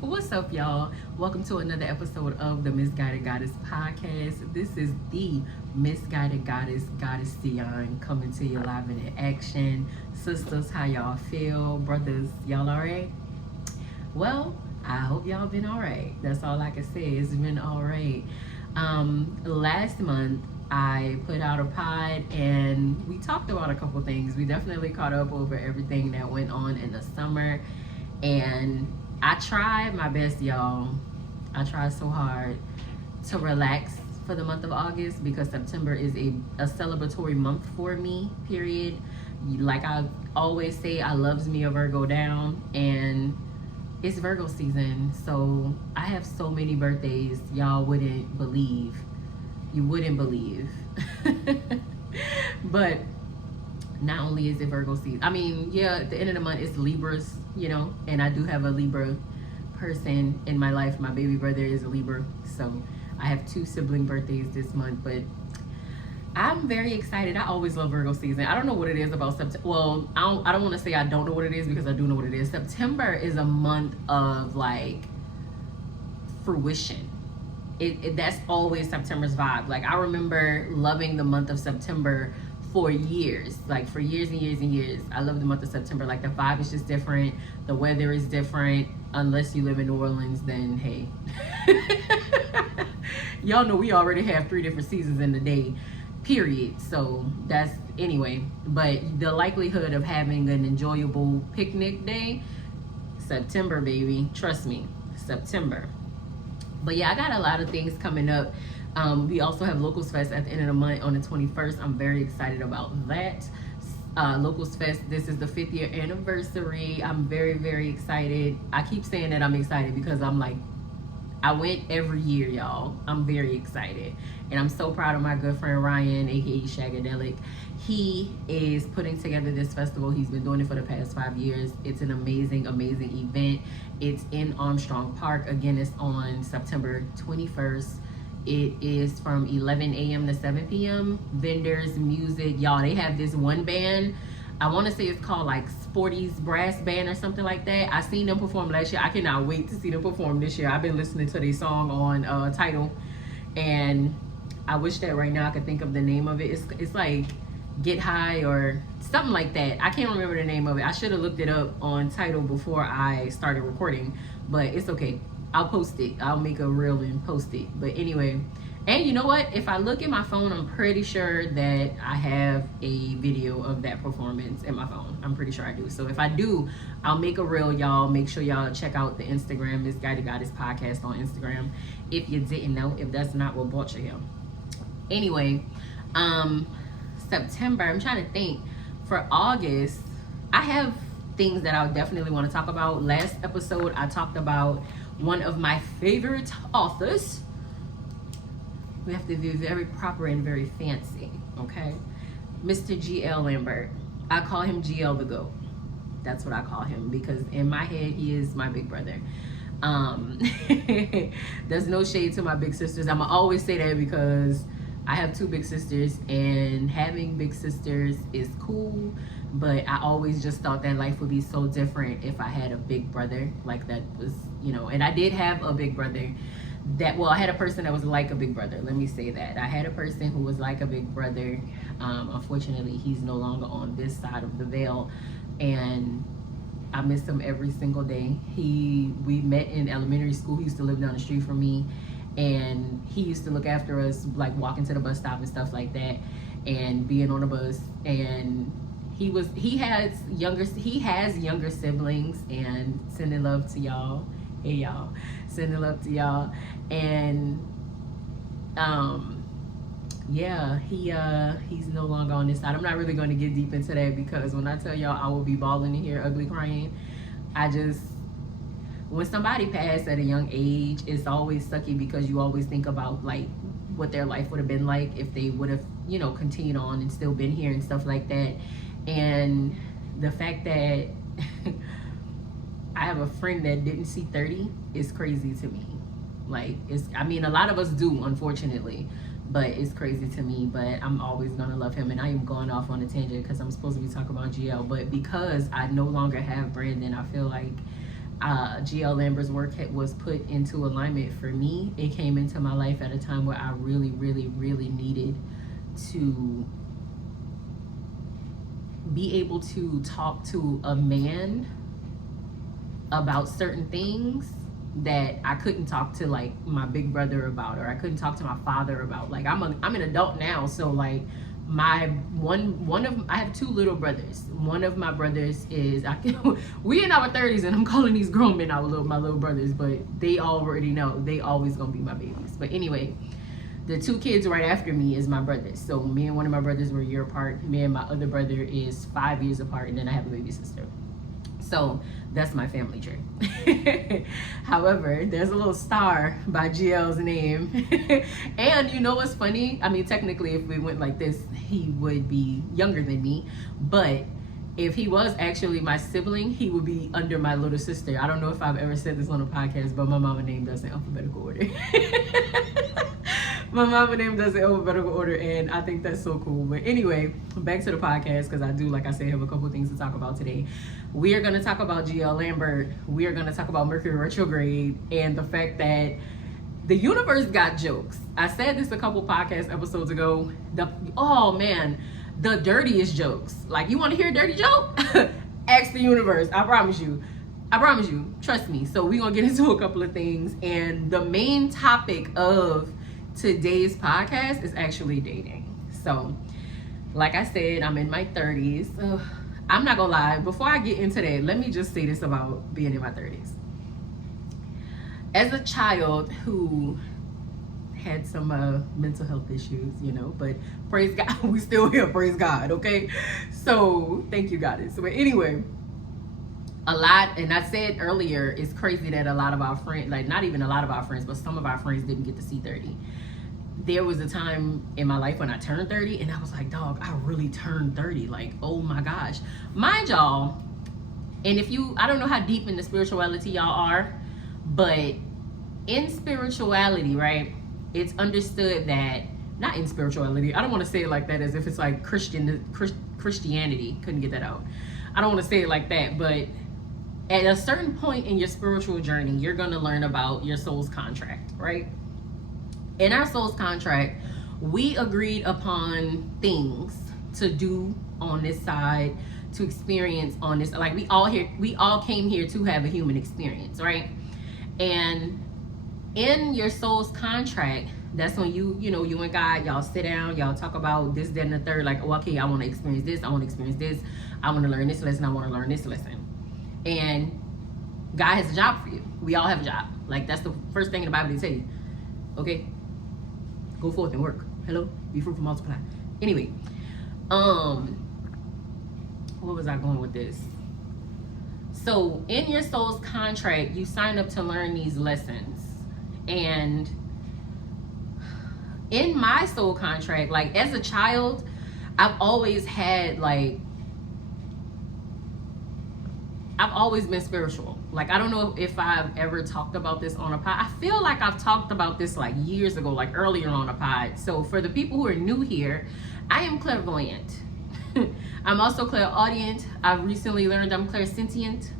What's up, y'all? Welcome to another episode of the Misguided Goddess podcast. This is the Misguided Goddess Dion, coming to you live in action. Sisters, how y'all feel? Brothers, y'all alright? Well, I hope y'all been alright. That's all I can say. It's been alright. Last month, I put out a pod and we talked about a couple things. We definitely caught up over everything that went on in the summer, and I tried my best, y'all. I tried so hard to relax for the month of August because September is a celebratory month for me, period. Like I always say, I loves me a Virgo down, and it's Virgo season. So I have so many birthdays, y'all wouldn't believe. You wouldn't believe. But not only is it Virgo season, I mean, yeah, at the end of the month it's Libras, and I do have a Libra person in my life. My baby brother is a Libra, so I have 2 sibling birthdays this month, but I'm very excited. I always love Virgo season. I don't know what it is about September. Well, I don't want to say I don't know what it is, because I do know what it is. September is a month of like fruition. That's always September's vibe. Like, I remember loving the month of September for years, like for years and years and years. I love the month of September. Like, the vibe is just different, the weather is different. Unless you live in New Orleans, then hey. Y'all know we already have 3 different seasons in the day, period. So that's, anyway, but the likelihood of having an enjoyable picnic day, September, baby, trust me, September. But yeah, I got a lot of things coming up. We also have Locals Fest at the end of the month on the 21st. I'm very excited about that. Locals Fest, this is the 5th year anniversary. I'm very, very excited. I keep saying that I'm excited because I'm like, I went every year, y'all. I'm very excited. And I'm so proud of my good friend Ryan, aka Shagadelic. He is putting together this festival. He's been doing it for the past 5 years. It's an amazing, amazing event. It's in Armstrong Park. Again, it's on September 21st. It is from 11 a.m. to 7 p.m. Vendors, music. Y'all, they have this one band. I want to say it's called like Sporty's Brass Band or something like that. I seen them perform last year. I cannot wait to see them perform this year. I've been listening to their song on Tidal, and I wish that right now I could think of the name of it. It's like Get High or something like that. I can't remember the name of it. I should have looked it up on Tidal before I started recording, but it's okay. I'll post it. I'll make a reel and post it. But anyway, and you know what? If I look at my phone, I'm pretty sure that I have a video of that performance in my phone. I'm pretty sure I do. So if I do, I'll make a reel, y'all. Make sure y'all check out the Instagram, Misguided Goddess Podcast on Instagram. If you didn't know, if that's not what brought you here. Anyway, September, I'm trying to think. For August, I have things that I definitely want to talk about. Last episode, I talked about one of my favorite authors. We have to be very proper and very fancy, okay? Mr. G.L Lambert. I call him G.L the GOAT. That's what I call him, because in my head, he is my big brother. There's no shade to my big sisters. I'ma always say that because I have 2 big sisters, and having big sisters is cool, but I always just thought that life would be so different if I had a big brother. Like, that was, and I did have a big brother I had a person that was like a big brother. Let me say that. I had a person who was like a big brother. Unfortunately, he's no longer on this side of the veil, and I miss him every single day. We met in elementary school. He used to live down the street from me, and he used to look after us, like walking to the bus stop and stuff like that, and being on the bus. And he has younger siblings, and sending love to y'all. Hey y'all, sending love to y'all. And yeah, he's no longer on this side. I'm not really going to get deep into that, because when I tell y'all I will be bawling in here, ugly crying. When somebody passed at a young age, it's always sucky, because you always think about like what their life would have been like if they would have, continued on and still been here and stuff like that. And the fact that I have a friend that didn't see 30 is crazy to me. Like, a lot of us do, unfortunately, but it's crazy to me. But I'm always gonna love him, and I am going off on a tangent because I'm supposed to be talking about GL, but because I no longer have Brandon, I feel like G.L Lambert's work was put into alignment for me. It came into my life at a time where I really, really, really needed to be able to talk to a man about certain things that I couldn't talk to like my big brother about, or I couldn't talk to my father about. Like I'm an adult now, so like I have two little brothers. One of my brothers is we in our 30s, and I'm calling these grown men my little brothers, but they already know they always gonna be my babies. But anyway, the two kids right after me is my brothers. So me and one of my brothers were a year apart. Me and my other brother is 5 years apart, and then I have a baby sister. So that's my family tree. However, there's a little star by GL's name. And you know what's funny? I mean, technically, if we went like this, he would be younger than me. But if he was actually my sibling, he would be under my little sister. I don't know if I've ever said this on a podcast, but my mama name does in alphabetical order. My mama name does in alphabetical order, and I think that's so cool. But anyway, back to the podcast, because I do, like I said, have a couple things to talk about today. We are going to talk about G.L Lambert. We are going to talk about Mercury Retrograde and the fact that the universe got jokes. I said this a couple podcast episodes ago. The dirtiest jokes. Like, you want to hear a dirty joke? Ask the universe. I promise you. Trust me. So we're going to get into a couple of things. And the main topic of today's podcast is actually dating. So, like I said, I'm in my 30s. I'm not gonna lie, before I get into that, let me just say this about being in my 30s. As a child who had some mental health issues, but praise God, we still here, praise God, okay? So, thank you, Goddess. But anyway, and I said earlier, it's crazy that a lot of our friends, like not even a lot of our friends, but some of our friends didn't get to see 30. There was a time in my life when I turned 30, and I was like, dog, I really turned 30. Like, oh my gosh. Mind y'all, and I don't know how deep into spirituality y'all are, but in spirituality, right, it's understood that, not in spirituality, I don't want to say it like that as if it's like Christianity, couldn't get that out. I don't want to say it like that, but at a certain point in your spiritual journey, you're going to learn about your soul's contract, right? In our soul's contract, we agreed upon things to do on this side, to experience on this. Like we all came here to have a human experience, right? And in your soul's contract, that's when you and God, y'all sit down, y'all talk about this, that, and the third. Like, okay, I want to experience this. I want to experience this. I want to learn this lesson. I want to learn this lesson. And God has a job for you. We all have a job. Like, that's the first thing in the Bible they tell you. Okay? Go forth and work. Hello? Be fruitful, multiply. Anyway, where was I going with this? So in your soul's contract, you sign up to learn these lessons. And in my soul contract, like as a child, I've always been spiritual. Like, I don't know if I've ever talked about this on a pod. I feel like I've talked about this like years ago, like earlier on a pod. So for the people who are new here, I am clairvoyant. I'm also clairaudient. I've recently learned I'm clairsentient.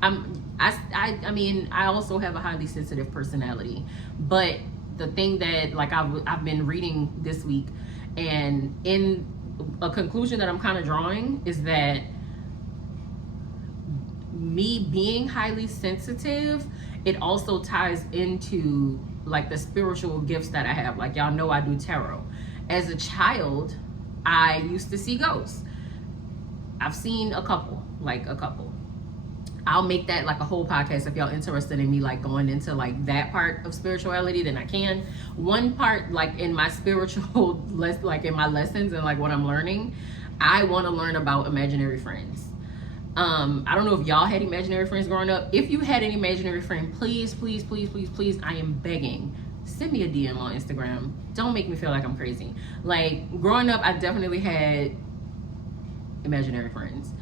I also have a highly sensitive personality. But the thing that like I've been reading this week, and in a conclusion that I'm kind of drawing, is that me being highly sensitive, it also ties into like the spiritual gifts that I have. Like, y'all know I do tarot. As a child, I used to see ghosts. I've seen a couple. I'll make that like a whole podcast if y'all interested in me like going into like that part of spirituality, then I can. One part, like in my spiritual like in my lessons and like what I'm learning, I want to learn about imaginary friends. I don't know if y'all had imaginary friends growing up. If you had an imaginary friend, please, I am begging, send me a DM on Instagram. Don't make me feel like I'm crazy. Like, growing up, I definitely had imaginary friends.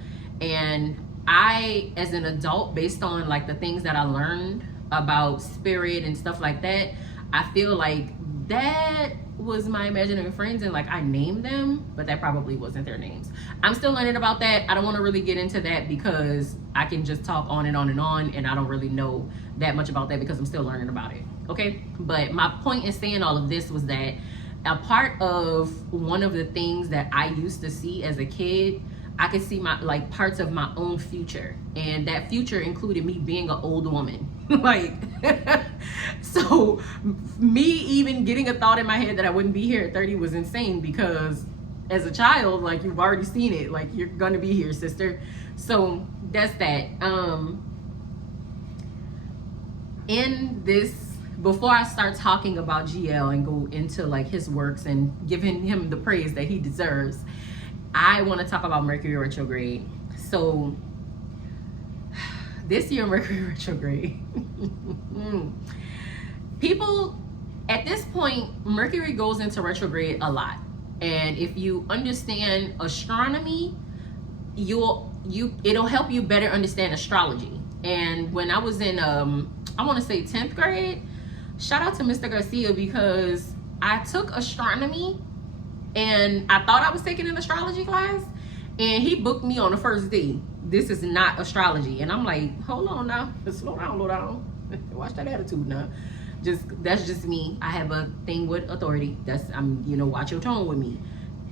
And I, as an adult, based on like the things that I learned about spirit and stuff like that, I feel like that was my imaginary friends, and like I named them, but that probably wasn't their names. I'm still learning about that. I don't want to really get into that because I can just talk on and on and on, and I don't really know that much about that because I'm still learning about it. Okay, but my point in saying all of this was that a part of one of the things that I used to see as a kid, I could see my like parts of my own future, and that future included me being an old woman. Like, so me even getting a thought in my head that I wouldn't be here at 30 was insane, because as a child, like, you've already seen it, like, you're gonna be here, sister. So that's that. In this, before I start talking about GL and go into like his works and giving him the praise that he deserves, I want to talk about Mercury retrograde. So this year, Mercury retrograde, people at this point, Mercury goes into retrograde a lot, and if you understand astronomy, it'll help you better understand astrology. And when I was in I want to say 10th grade, shout out to Mr. Garcia, because I took astronomy and I thought I was taking an astrology class, and he booked me on the first day. This is not astrology. And I'm like, hold on now, slow down, watch that attitude now. That's just me. I have a thing with authority. Watch your tone with me.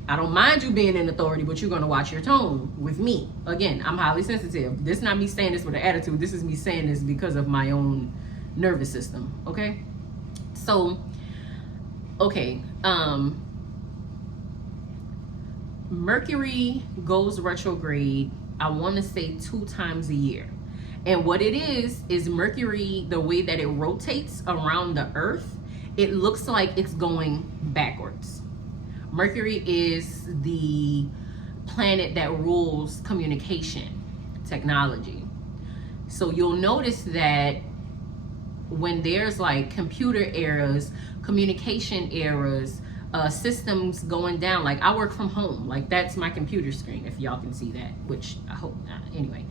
I don't mind you being in authority, but you're gonna watch your tone with me. Again, I'm highly sensitive. This is not me saying this with an attitude. This is me saying this because of my own nervous system. Okay, so Mercury goes retrograde, I want to say 2 times a year. And what it is Mercury, the way that it rotates around the earth, it looks like it's going backwards. Mercury is the planet that rules communication, technology. So you'll notice that when there's like computer eras, communication eras, systems going down, like I work from home, like that's my computer screen, if y'all can see that, which I hope not. Anyway,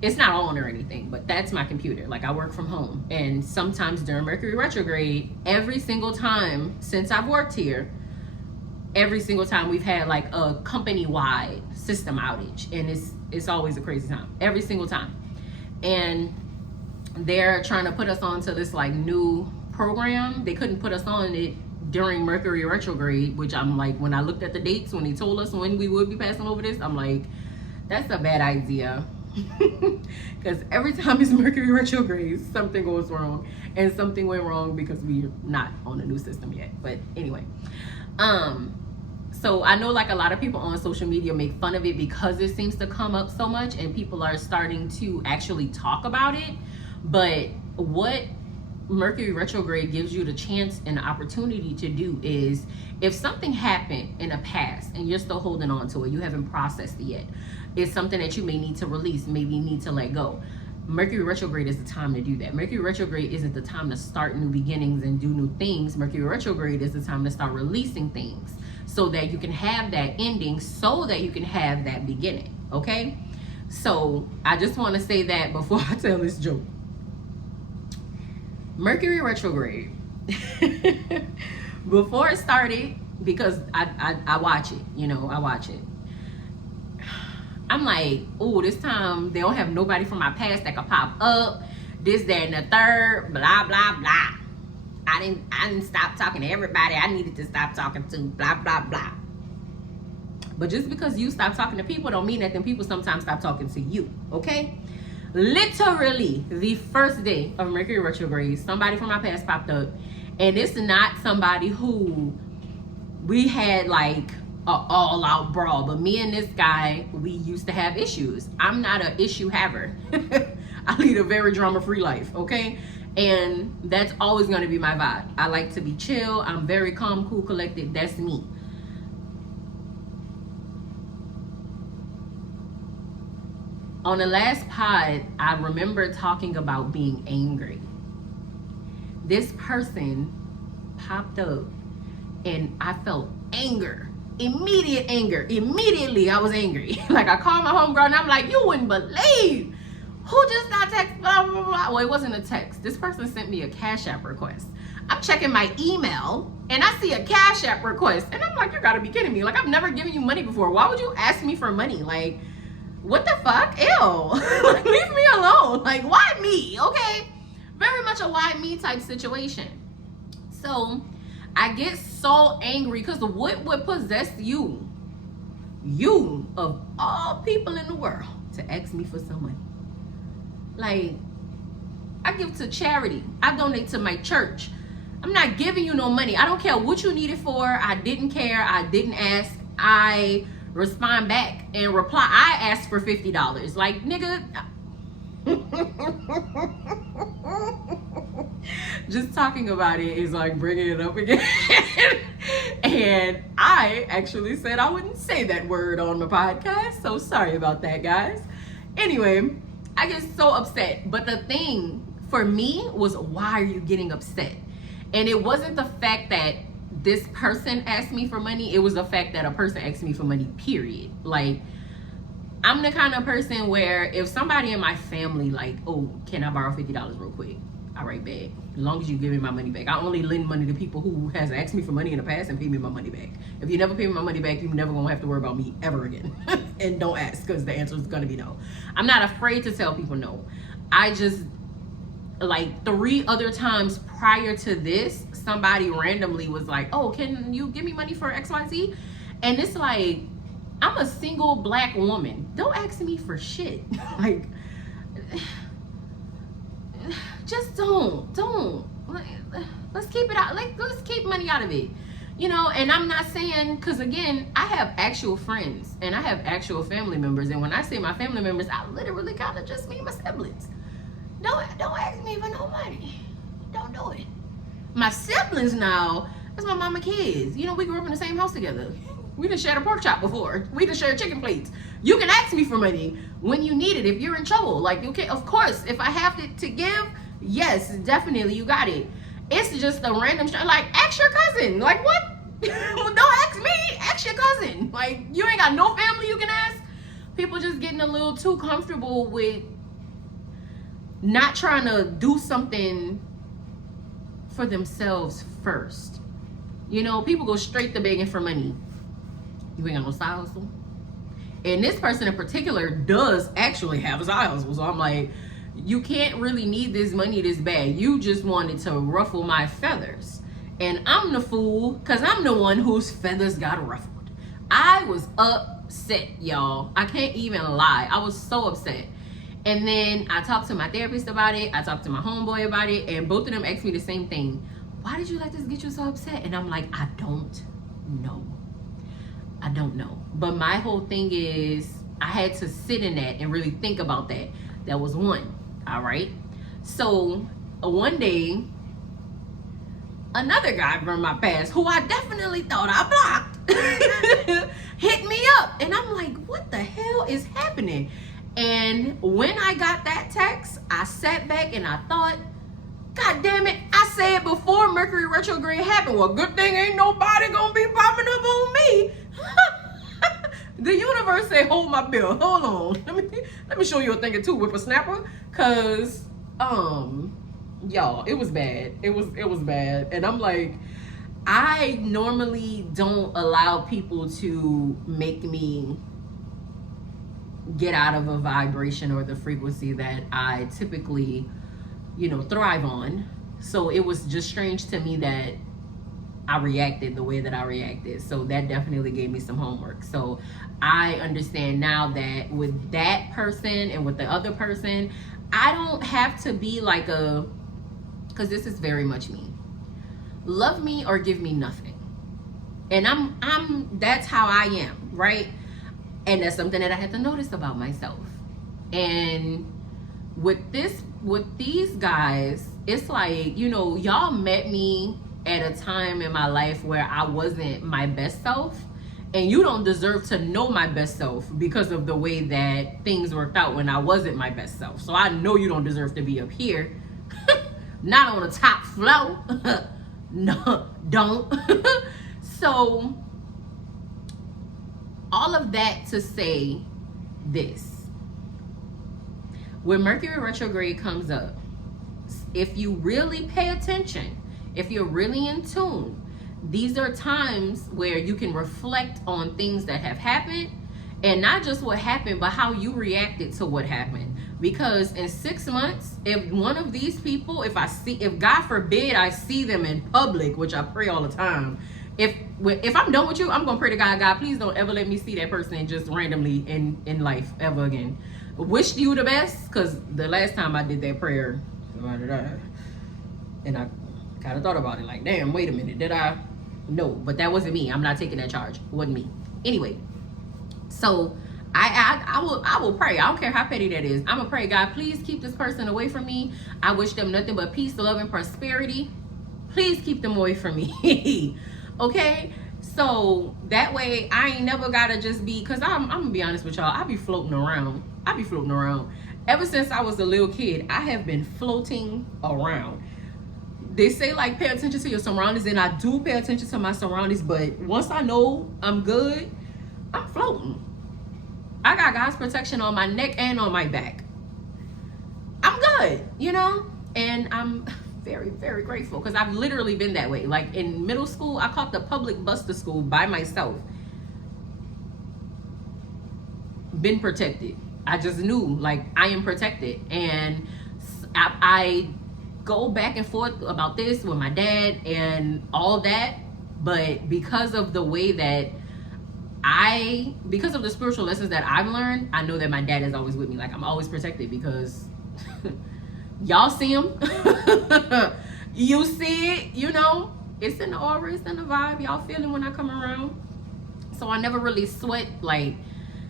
it's not on or anything, but that's my computer. Like I work from home, and sometimes during Mercury retrograde, every single time since I've worked here, every single time we've had like a company-wide system outage, and it's always a crazy time, every single time. And they're trying to put us onto this like new program. They couldn't put us on it during Mercury retrograde, which I'm like, when I looked at the dates, when he told us when we would be passing over this, I'm like, that's a bad idea. Because every time it's Mercury retrograde, something goes wrong, and something went wrong because we're not on a new system yet. But anyway, so I know like a lot of people on social media make fun of it because it seems to come up so much, and people are starting to actually talk about it. But what Mercury retrograde gives you the chance and the opportunity to do is, if something happened in the past and you're still holding on to it, you haven't processed it yet, it's something that you may need to release, maybe you need to let go. Mercury retrograde is the time to do that. Mercury retrograde isn't the time to start new beginnings and do new things. Mercury retrograde is the time to start releasing things so that you can have that ending, so that you can have that beginning. Okay, so I just want to say that before I tell this joke. Mercury retrograde, before it started, because I watch it, I watch it. I'm like, oh, this time they don't have nobody from my past that could pop up, this, that, and the third, blah, blah, blah. I didn't stop talking to everybody I needed to stop talking to, blah, blah, blah. But just because you stop talking to people don't mean that them people sometimes stop talking to you, okay? Literally, the first day of Mercury retrograde, somebody from my past popped up, and it's not somebody who we had like a all-out brawl, but me and this guy, we used to have issues. I'm not an issue haver. I lead a very drama-free life, okay? And that's always going to be my vibe. I like to be chill. I'm very calm, cool, collected. That's me. On the last pod, I remember talking about being angry. This person popped up and I felt anger, immediate anger. Immediately I was angry. Like I called my homegirl and I'm like, you wouldn't believe who just got text, blah, blah, blah. Well, it wasn't a text. This person sent me a Cash App request. I'm checking my email and I see a Cash App request. And I'm like, you gotta be kidding me. Like, I've never given you money before. Why would you ask me for money? Like, what the fuck? Ew. Like, leave me alone. Like, why me? Okay. Very much a why me type situation. So I get so angry because what would possess you of all people in the world, to ask me for some money? Like, I give to charity. I donate to my church. I'm not giving you no money. I don't care what you need it for. I didn't care. I didn't ask. I respond back and reply. I asked for $50. Like, nigga. Just talking about it is like bringing it up again. And I actually said I wouldn't say that word on my podcast. So sorry about that, guys. Anyway, I get so upset. But the thing for me was, why are you getting upset? And it wasn't the fact that this person asked me for money. It was the fact that a person asked me for money, period. Like, I'm the kind of person where if somebody in my family, like, oh, can I borrow $50 real quick? All right, back. As long as you give me my money back. I only lend money to people who has asked me for money in the past and pay me my money back. If you never pay me my money back, you're never gonna have to worry about me ever again. And don't ask, because the answer is gonna be no. I'm not afraid to tell people no. I just, like 3 other times prior to this, somebody randomly was like, oh, can you give me money for XYZ? And it's like, I'm a single black woman. Don't ask me for shit. Like, just don't. Let's keep it out. Like, let's keep money out of it. You know, and I'm not saying, because again, I have actual friends and I have actual family members. And when I say my family members, I literally kind of just mean my siblings. Don't ask me for no money. Don't do it. My siblings now, that's my mama kids. You know, we grew up in the same house together. We done shared a pork chop before. We done shared chicken plates. You can ask me for money when you need it, if you're in trouble. Like, okay, of course, if I have to give, yes, definitely, you got it. It's just a random, like, ask your cousin. Like, what? Don't ask me, ask your cousin. Like, you ain't got no family you can ask. People just getting a little too comfortable with not trying to do something for themselves first. You know, people go straight to begging for money. You ain't got no side hustle. And this person in particular does actually have a side hustle. So I'm like, you can't really need this money this bad. You just wanted to ruffle my feathers. And I'm the fool, because I'm the one whose feathers got ruffled. I was upset, y'all. I can't even lie. I was so upset. And then I talked to my therapist about it. I talked to my homeboy about it. And both of them asked me the same thing. Why did you let this get you so upset? And I'm like, I don't know. I don't know. But my whole thing is, I had to sit in that and really think about that. That was one. All right. So one day, another guy from my past, who I definitely thought I blocked, hit me up. And I'm like, what the hell is happening? And when I got that text, I sat back and I thought, God damn it, I said before Mercury Retrograde happened, well, good thing ain't nobody gonna be popping up on me. The universe said, hold my bill. Hold on. Let me show you a thing or two, whippersnapper. Cause y'all, it was bad. It was bad. And I'm like, I normally don't allow people to make me get out of a vibration or the frequency that I typically, you know, thrive on. So it was just strange to me that I reacted the way that I reacted. So that definitely gave me some homework. So I understand now that with that person and with the other person, I don't have to be like because this is very much me. Love me or give me nothing. And that's how I am, right? And that's something that I had to notice about myself. And with these guys, it's like, you know, y'all met me at a time in my life where I wasn't my best self, and you don't deserve to know my best self because of the way that things worked out when I wasn't my best self. So I know you don't deserve to be up here. Not on the top floor. No, don't. So all of that to say this: when Mercury retrograde comes up, if you really pay attention, if you're really in tune, these are times where you can reflect on things that have happened, and not just what happened, but how you reacted to what happened. Because in 6 months, if one of these people, if God forbid I see them in public, which I pray all the time, if I'm done with you, I'm gonna pray to God, please don't ever let me see that person just randomly in life ever again. Wish you the best, because the last time I did that prayer, and I kind of thought about it, like, damn, wait a minute, did I? No, but that wasn't me. I'm not taking that charge. It wasn't me. Anyway, so I will pray. I don't care how petty that is. I'm gonna pray, God, please keep this person away from me. I wish them nothing but peace, love, and prosperity. Please keep them away from me. Okay? So that way I ain't never gotta just be, because I'm gonna be honest with y'all, I be floating around. Ever since I was a little kid, I have been floating around. They say, like, pay attention to your surroundings, and I do pay attention to my surroundings, but once I know I'm good, I'm floating. I got God's protection on my neck and on my back. I'm good, you know? And I'm very, very grateful, because I've literally been that way. Like, in middle school, I caught the public bus to school by myself. Been protected. I just knew, like, I am protected. And I go back and forth about this with my dad and all that, but because of the way that because of the spiritual lessons that I've learned, I know that my dad is always with me. Like, I'm always protected, because y'all see him. You see it, you know, it's in the aura, it's in the vibe. Y'all feel it when I come around. So I never really sweat, like,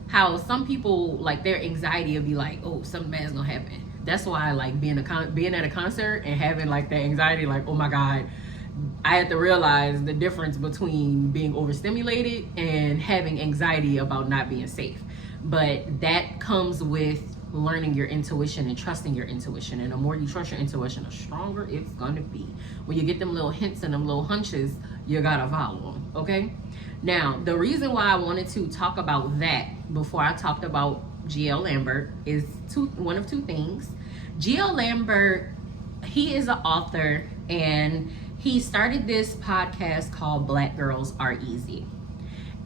how some people, like, their anxiety will be like, oh, something bad's gonna happen. That's why I like being at a concert and having, like, that anxiety, like, oh my God. I had to realize the difference between being overstimulated and having anxiety about not being safe. But that comes with learning your intuition and trusting your intuition. And the more you trust your intuition, the stronger it's going to be. When you get them little hints and them little hunches, you got to follow them, okay? Now, the reason why I wanted to talk about that before I talked about G.L Lambert is one of two things. G.L Lambert, he is an author, and he started this podcast called Black Girls Are Easy.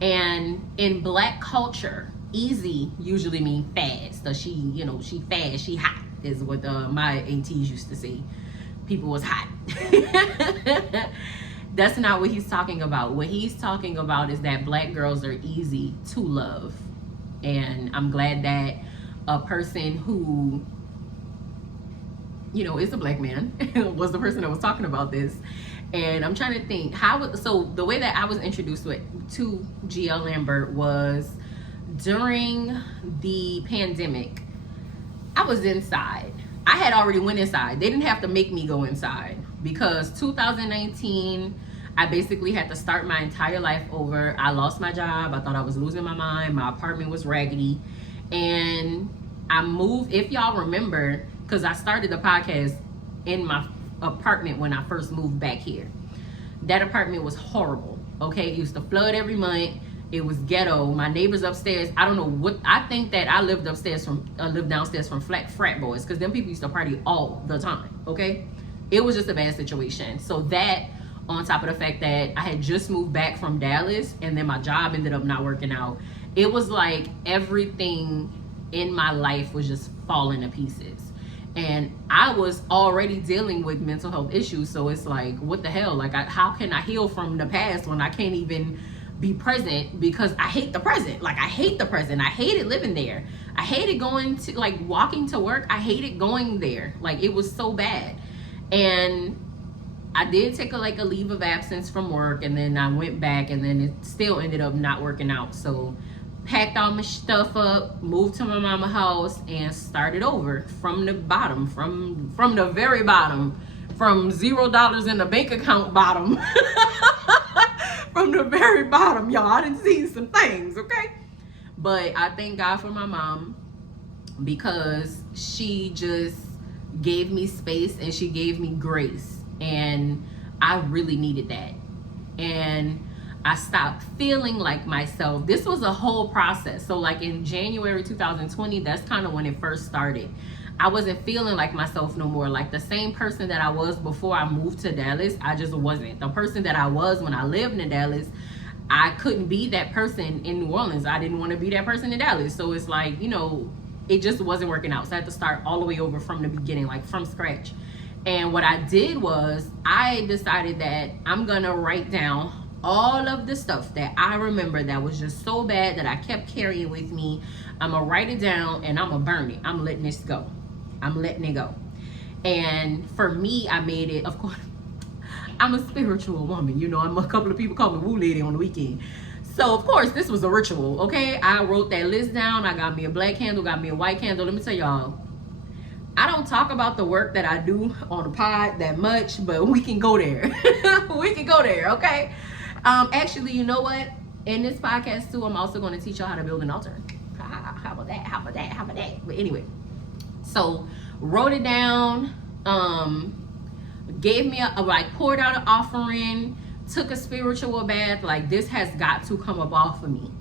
And in Black culture, easy usually means fast. So she fast, she hot, is what my ATs used to say. People was hot. That's not what he's talking about. What he's talking about is that Black girls are easy to love. And I'm glad that a person who, is a Black man was the person that was talking about this. And I'm trying to think so the way that I was introduced to G.L Lambert was during the pandemic. I was inside. I had already went inside. They didn't have to make me go inside, because 2019, I basically had to start my entire life over. I lost my job. I thought I was losing my mind. My apartment was raggedy. And I moved, if y'all remember, because I started the podcast in my apartment when I first moved back here. That apartment was horrible, okay? It used to flood every month. It was ghetto. My neighbors upstairs, I don't know what, I think that I lived downstairs from frat boys, because them people used to party all the time, okay? It was just a bad situation. So that, on top of the fact that I had just moved back from Dallas, and then my job ended up not working out, it was like everything in my life was just falling to pieces. And I was already dealing with mental health issues, so it's like, what the hell? Like, how can I heal from the past when I can't even be present? Because I hate the present. Like, I hate the present. I hated living there. I hated going to, like, walking to work. I hated going there. Like, it was so bad. And I did take a leave of absence from work, and then I went back, and then it still ended up not working out. So packed all my stuff up, moved to my mama's house, and started over from the bottom, from the very bottom, from $0 in the bank account bottom. From the very bottom, y'all. I done seen some things, okay? But I thank God for my mom, because she just gave me space and she gave me grace, and I really needed that. And I stopped feeling like myself. This was a whole process. So like in January 2020, that's kind of when it first started. I wasn't feeling like myself no more. Like the same person that I was before I moved to Dallas, I just wasn't. The person that I was when I lived in Dallas, I couldn't be that person in New Orleans. I didn't want to be that person in Dallas. So it's like, you know, it just wasn't working out. So I had to start all the way over from the beginning, like from scratch. And what I did was I decided that I'm gonna write down all of the stuff that I remember that was just so bad that I kept carrying with me. I'm gonna write it down and I'm gonna burn it. I'm letting this go. I'm letting it go. And for me, I made it, of course, I'm a spiritual woman. You know, I'm a couple of people call me woo lady on the weekend. So of course this was a ritual, okay? I wrote that list down. I got me a black candle, got me a white candle. Let me tell y'all, I don't talk about the work that I do on the pod that much, but we can go there. We can go there, okay? Actually, you know what? In this podcast too, I'm also going to teach y'all how to build an altar. How about that? How about that? How about that? But anyway, so wrote it down, gave me like poured out an offering, took a spiritual bath. Like this has got to come up off of me.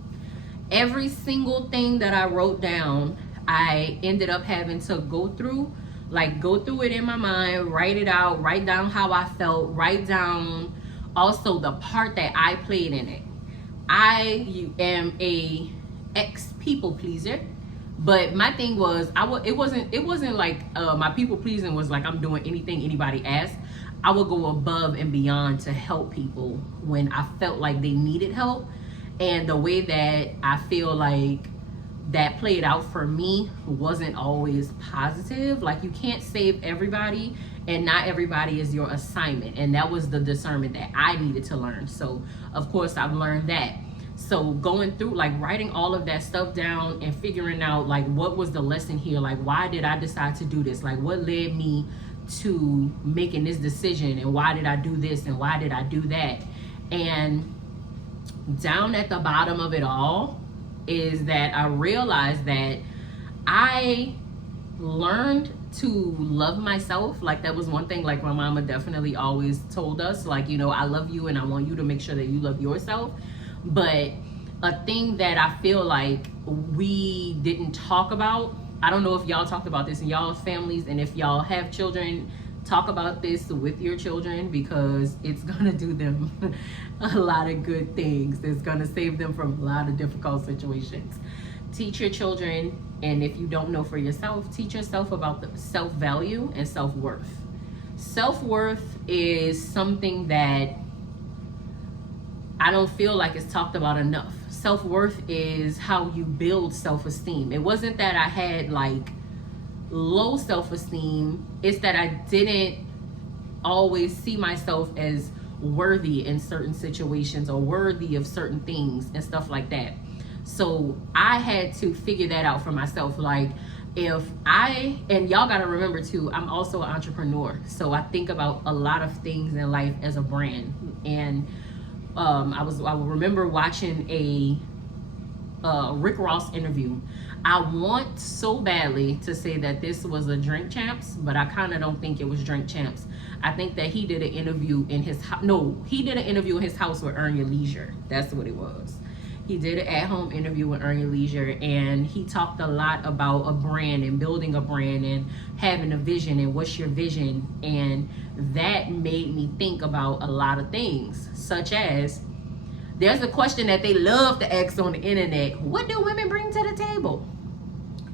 Every single thing that I wrote down, I ended up having to go through it in my mind, write it out, write down how I felt, write down also the part that I played in it. I am a ex people pleaser, but my thing was it wasn't like my people pleasing was like I'm doing anything anybody asked. I would go above and beyond to help people when I felt like they needed help. And the way that I feel like that played out for me wasn't always positive. Like you can't save everybody and not everybody is your assignment. And that was the discernment that I needed to learn. So of course I've learned that. So going through like writing all of that stuff down and figuring out like what was the lesson here? Like why did I decide to do this? Like what led me to making this decision, and why did I do this and why did I do that? And down at the bottom of it all is that I realized that I learned to love myself. Like that was one thing like my mama definitely always told us, like, you know, I love you and I want you to make sure that you love yourself. But a thing that I feel like we didn't talk about, I don't know if y'all talked about this in y'all's families, and if y'all have children, talk about this with your children, because it's gonna do them a lot of good things. It's gonna save them from a lot of difficult situations. Teach your children, and if you don't know for yourself, teach yourself about the self-value and self-worth. Self-worth is something that I don't feel like it's talked about enough. Self-worth is how you build self-esteem. It wasn't that I had like low self-esteem, it's that I didn't always see myself as worthy in certain situations or worthy of certain things and stuff like that. So I had to figure that out for myself. Like if and y'all gotta remember too, I'm also an entrepreneur. So I think about a lot of things in life as a brand. And I remember watching a Rick Ross interview. I want so badly to say that this was a Drink Champs, but I kind of don't think it was Drink Champs. I think that he did an interview in his house with Earn Your Leisure. That's what it was. He did an at-home interview with Earn Your Leisure, and he talked a lot about a brand and building a brand and having a vision and what's your vision. And that made me think about a lot of things, such as there's a question that they love to ask on the internet. What do women bring to the table?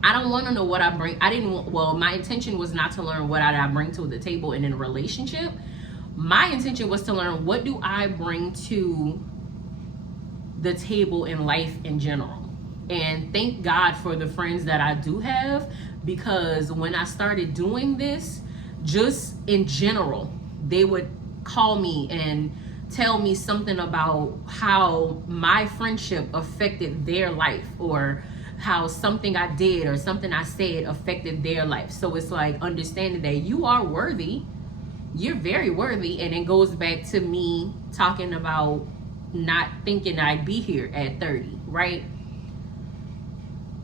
I don't want to know what I bring. My intention was not to learn what I bring to the table in a relationship. My intention was to learn what do I bring to the table in life in general. And thank God for the friends that I do have, because when I started doing this, just in general, they would call me and tell me something about how my friendship affected their life, or how something I did or something I said affected their life. So it's like understanding that you are worthy, you're very worthy. And it goes back to me talking about not thinking I'd be here at 30, right?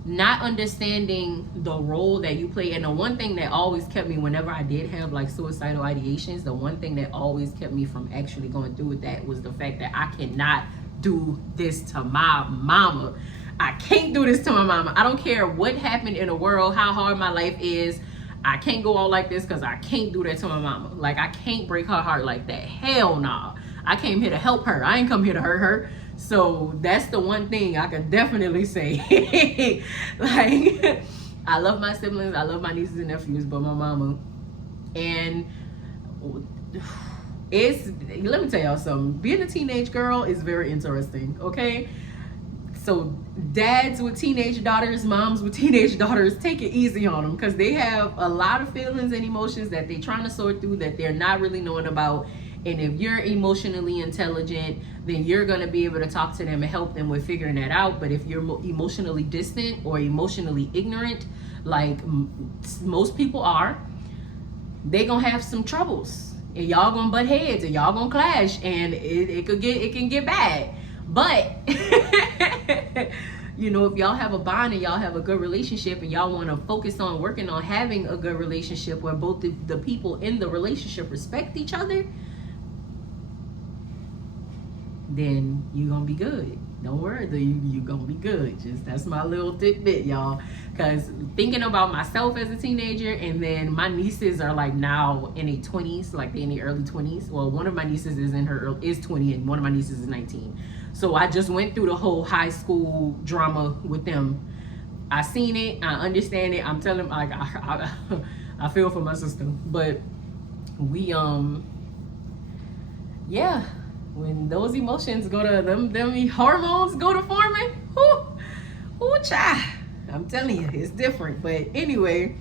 Not understanding the role that you play. And the one thing that always kept me, whenever I did have like suicidal ideations, the one thing that always kept me from actually going through with that was the fact that I cannot do this to my mama. I can't do this to my mama. I don't care what happened in the world, how hard my life is. I can't go out like this because I can't do that to my mama. Like, I can't break her heart like that. Hell nah. I came here to help her. I ain't come here to hurt her. So that's the one thing I can definitely say. Like, I love my siblings. I love my nieces and nephews, but my mama. And let me tell y'all something. Being a teenage girl is very interesting, okay? So dads with teenage daughters, moms with teenage daughters, take it easy on them, because they have a lot of feelings and emotions that they're trying to sort through that they're not really knowing about. And if you're emotionally intelligent, then you're going to be able to talk to them and help them with figuring that out. But if you're emotionally distant or emotionally ignorant, like most people are, they going to have some troubles. And y'all going to butt heads and y'all going to clash, and it can get bad. But you know, if y'all have a bond and y'all have a good relationship and y'all want to focus on working on having a good relationship where both the people in the relationship respect each other, then you're gonna be good. Don't worry, you're gonna be good. Just that's my little tidbit, y'all. Because thinking about myself as a teenager, and then my nieces are like now in their 20s, like they're in the early 20s. Well, one of my nieces is 20, and one of my nieces is 19. So I just went through the whole high school drama with them. I seen it, I understand it. I'm telling, like, I feel for my sister, but we yeah. When those emotions go to them hormones go to forming, whoo, child. I'm telling you, it's different. But anyway,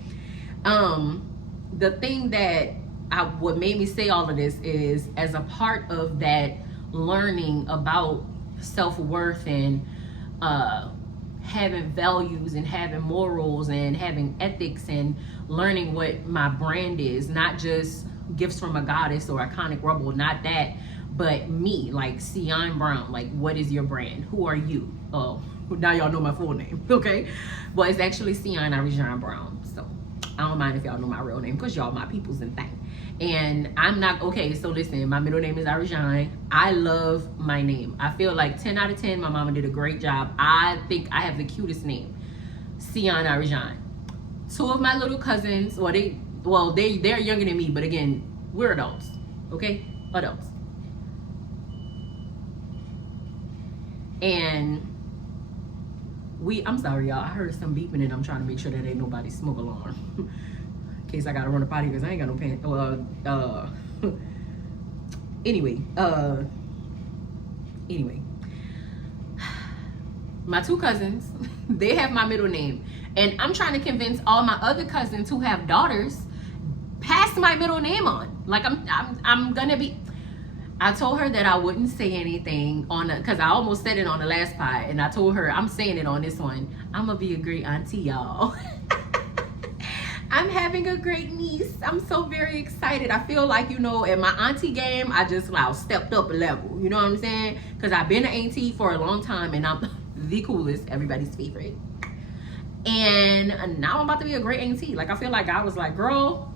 the thing that what made me say all of this is, as a part of that learning about self-worth and having values and having morals and having ethics and learning what my brand is, not just gifts from a goddess or iconic rebel, not that, but me, like Sion Brown. Like, what is your brand? Who are you? Oh, now y'all know my full name, okay? Well, it's actually Sion Arijan Brown. So I don't mind if y'all know my real name, because y'all my peoples and thing. And I'm not, okay, so listen, my middle name is Arijan. I love my name. I feel like 10 out of 10, my mama did a great job. I think I have the cutest name, Sion Arijan. Two of my little cousins, they're younger than me, but again, we're adults, okay? Adults. And I'm sorry, y'all. I heard some beeping, and I'm trying to make sure that ain't nobody's smoke alarm. In case I gotta run a potty, because I ain't got no pants. Anyway, my two cousins, they have my middle name, and I'm trying to convince all my other cousins who have daughters, pass my middle name on. Like, I'm gonna be. I told her that I wouldn't say anything because I almost said it on the last pod, and I told her I'm saying it on this one. I'm gonna be a great auntie, y'all. I'm having a great niece. I'm so very excited. I feel like, you know, in my auntie game, I just stepped up a level. You know what I'm saying? Because I've been an auntie for a long time, and I'm the coolest, everybody's favorite. And now I'm about to be a great auntie. Like, I feel like I was like, girl,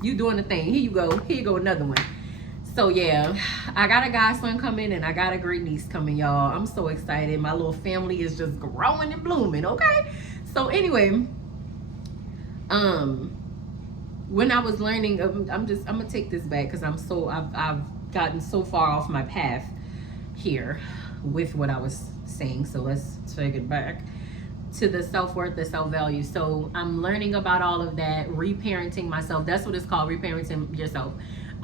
you doing the thing. Here you go. Here you go, another one. So yeah, I got a godson coming, and I got a great niece coming, y'all. I'm so excited. My little family is just growing and blooming, okay? So anyway, when I was learning, I'm gonna take this back, because I've gotten so far off my path here with what I was saying. So let's take it back to the self-worth, the self-value. So I'm learning about all of that, reparenting myself. That's what it's called, reparenting yourself.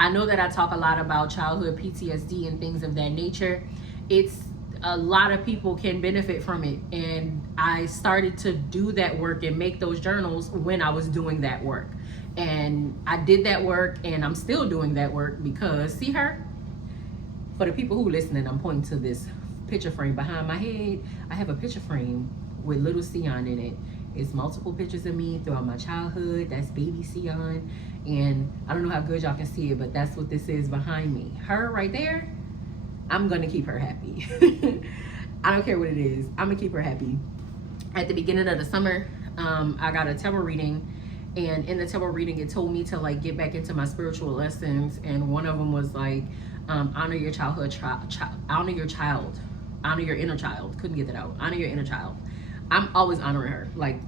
I know that I talk a lot about childhood PTSD and things of that nature. It's a lot of people can benefit from it. And I started to do that work and make those journals when I was doing that work. And I did that work, and I'm still doing that work, because see her? For the people who listening, I'm pointing to this picture frame behind my head. I have a picture frame with little Sion in it. It's multiple pictures of me throughout my childhood. That's baby Sion. And I don't know how good y'all can see it, but that's what this is behind me. Her right there, I'm gonna keep her happy. I don't care what it is. I'm gonna keep her happy. At the beginning of the summer, I got a tarot reading, and in the tarot reading, it told me to like get back into my spiritual lessons. And one of them was like, honor your childhood, honor your child. honor your inner child. Couldn't get that out. Honor your inner child. I'm always honoring her. Like,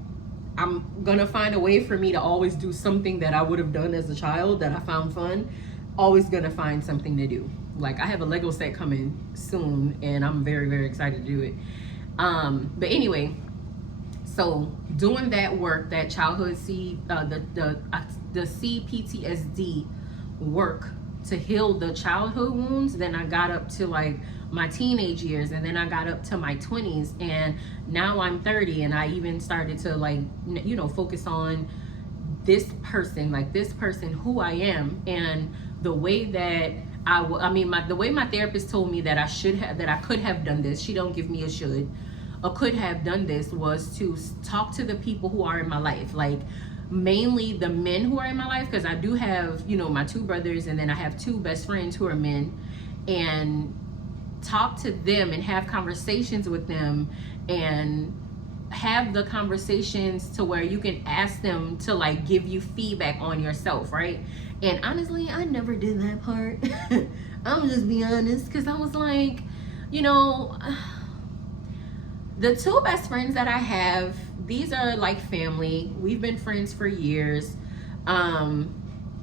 I'm gonna find a way for me to always do something that I would have done as a child that I found fun. Always gonna find something to do. Like, I have a Lego set coming soon, and I'm very, very excited to do it. But anyway, so doing that work, that childhood the CPTSD work to heal the childhood wounds, then I got up to like my teenage years, and then I got up to my 20s, and now I'm 30, and I even started to like, you know, focus on this person, like this person, who I am, and the way that the way my therapist told me that I could have done this. She don't give me a should. A could have done this was to talk to the people who are in my life, like mainly the men who are in my life, because I do have, you know, my 2 brothers, and then I have 2 best friends who are men, and talk to them and have conversations with them, and have the conversations to where you can ask them to like give you feedback on yourself, right? And honestly, I never did that part. I'm just be honest, because I was like, you know, the 2 best friends that I have, these are like family. We've been friends for years.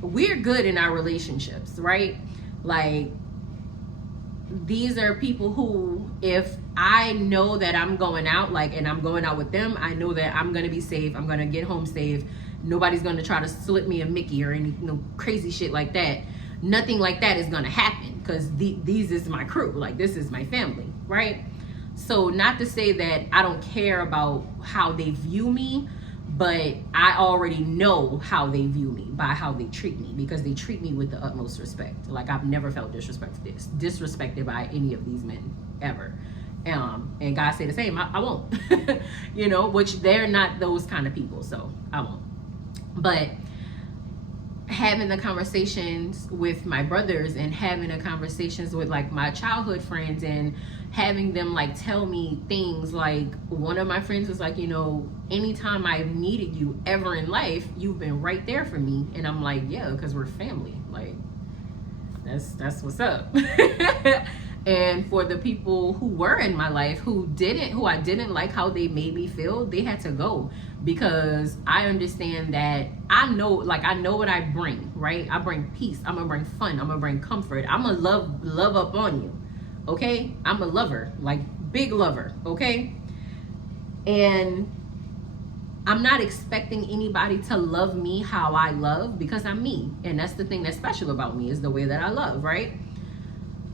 We're good in our relationships, right? Like, these are people who, if I know that I'm going out, like, and I'm going out with them, I know that I'm gonna be safe. I'm gonna get home safe. Nobody's gonna try to slip me a Mickey or any, you know, crazy shit like that. Nothing like that is gonna happen, because these is my crew. Like, this is my family, right? So not to say that I don't care about how they view me, but I already know how they view me by how they treat me, because they treat me with the utmost respect. Like, I've never felt disrespected by any of these men ever. And God say the same. I won't. You know, which they're not those kind of people, so I won't. But having the conversations with my brothers, and having the conversations with like my childhood friends, and having them like tell me things, like one of my friends was like, you know, anytime I've needed you ever in life, you've been right there for me. And I'm like, yeah, because we're family. Like, that's what's up. And for the people who were in my life who I didn't like how they made me feel, they had to go, because I understand that I know what I bring, right? I bring peace. I'm gonna bring fun. I'm gonna bring comfort. I'm gonna love up on you, okay? I'm a lover, like big lover, okay? And I'm not expecting anybody to love me how I love, because I'm me, and that's the thing that's special about me, is the way that I love, right?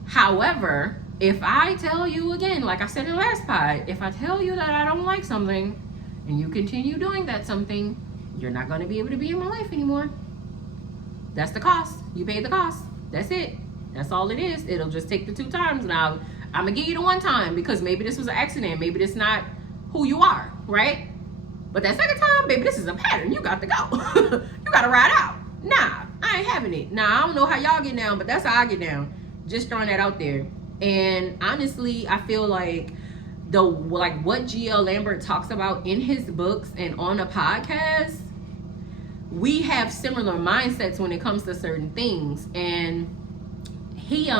However, if I tell you, again, like I said in the last pod, if I tell you that I don't like something, and you continue doing that something, you're not going to be able to be in my life anymore. That's the cost. You paid the cost. That's it. That's all it is. It'll just take the 2 times. Now, I'm going to give you the 1 time, because maybe this was an accident. Maybe this not who you are, right? But that 2nd time, baby, this is a pattern. You got to go. You got to ride out. Nah, I ain't having it. Nah, I don't know how y'all get down, but that's how I get down. Just throwing that out there. And honestly, I feel like what G.L Lambert talks about in his books and on a podcast, we have similar mindsets when it comes to certain things. And he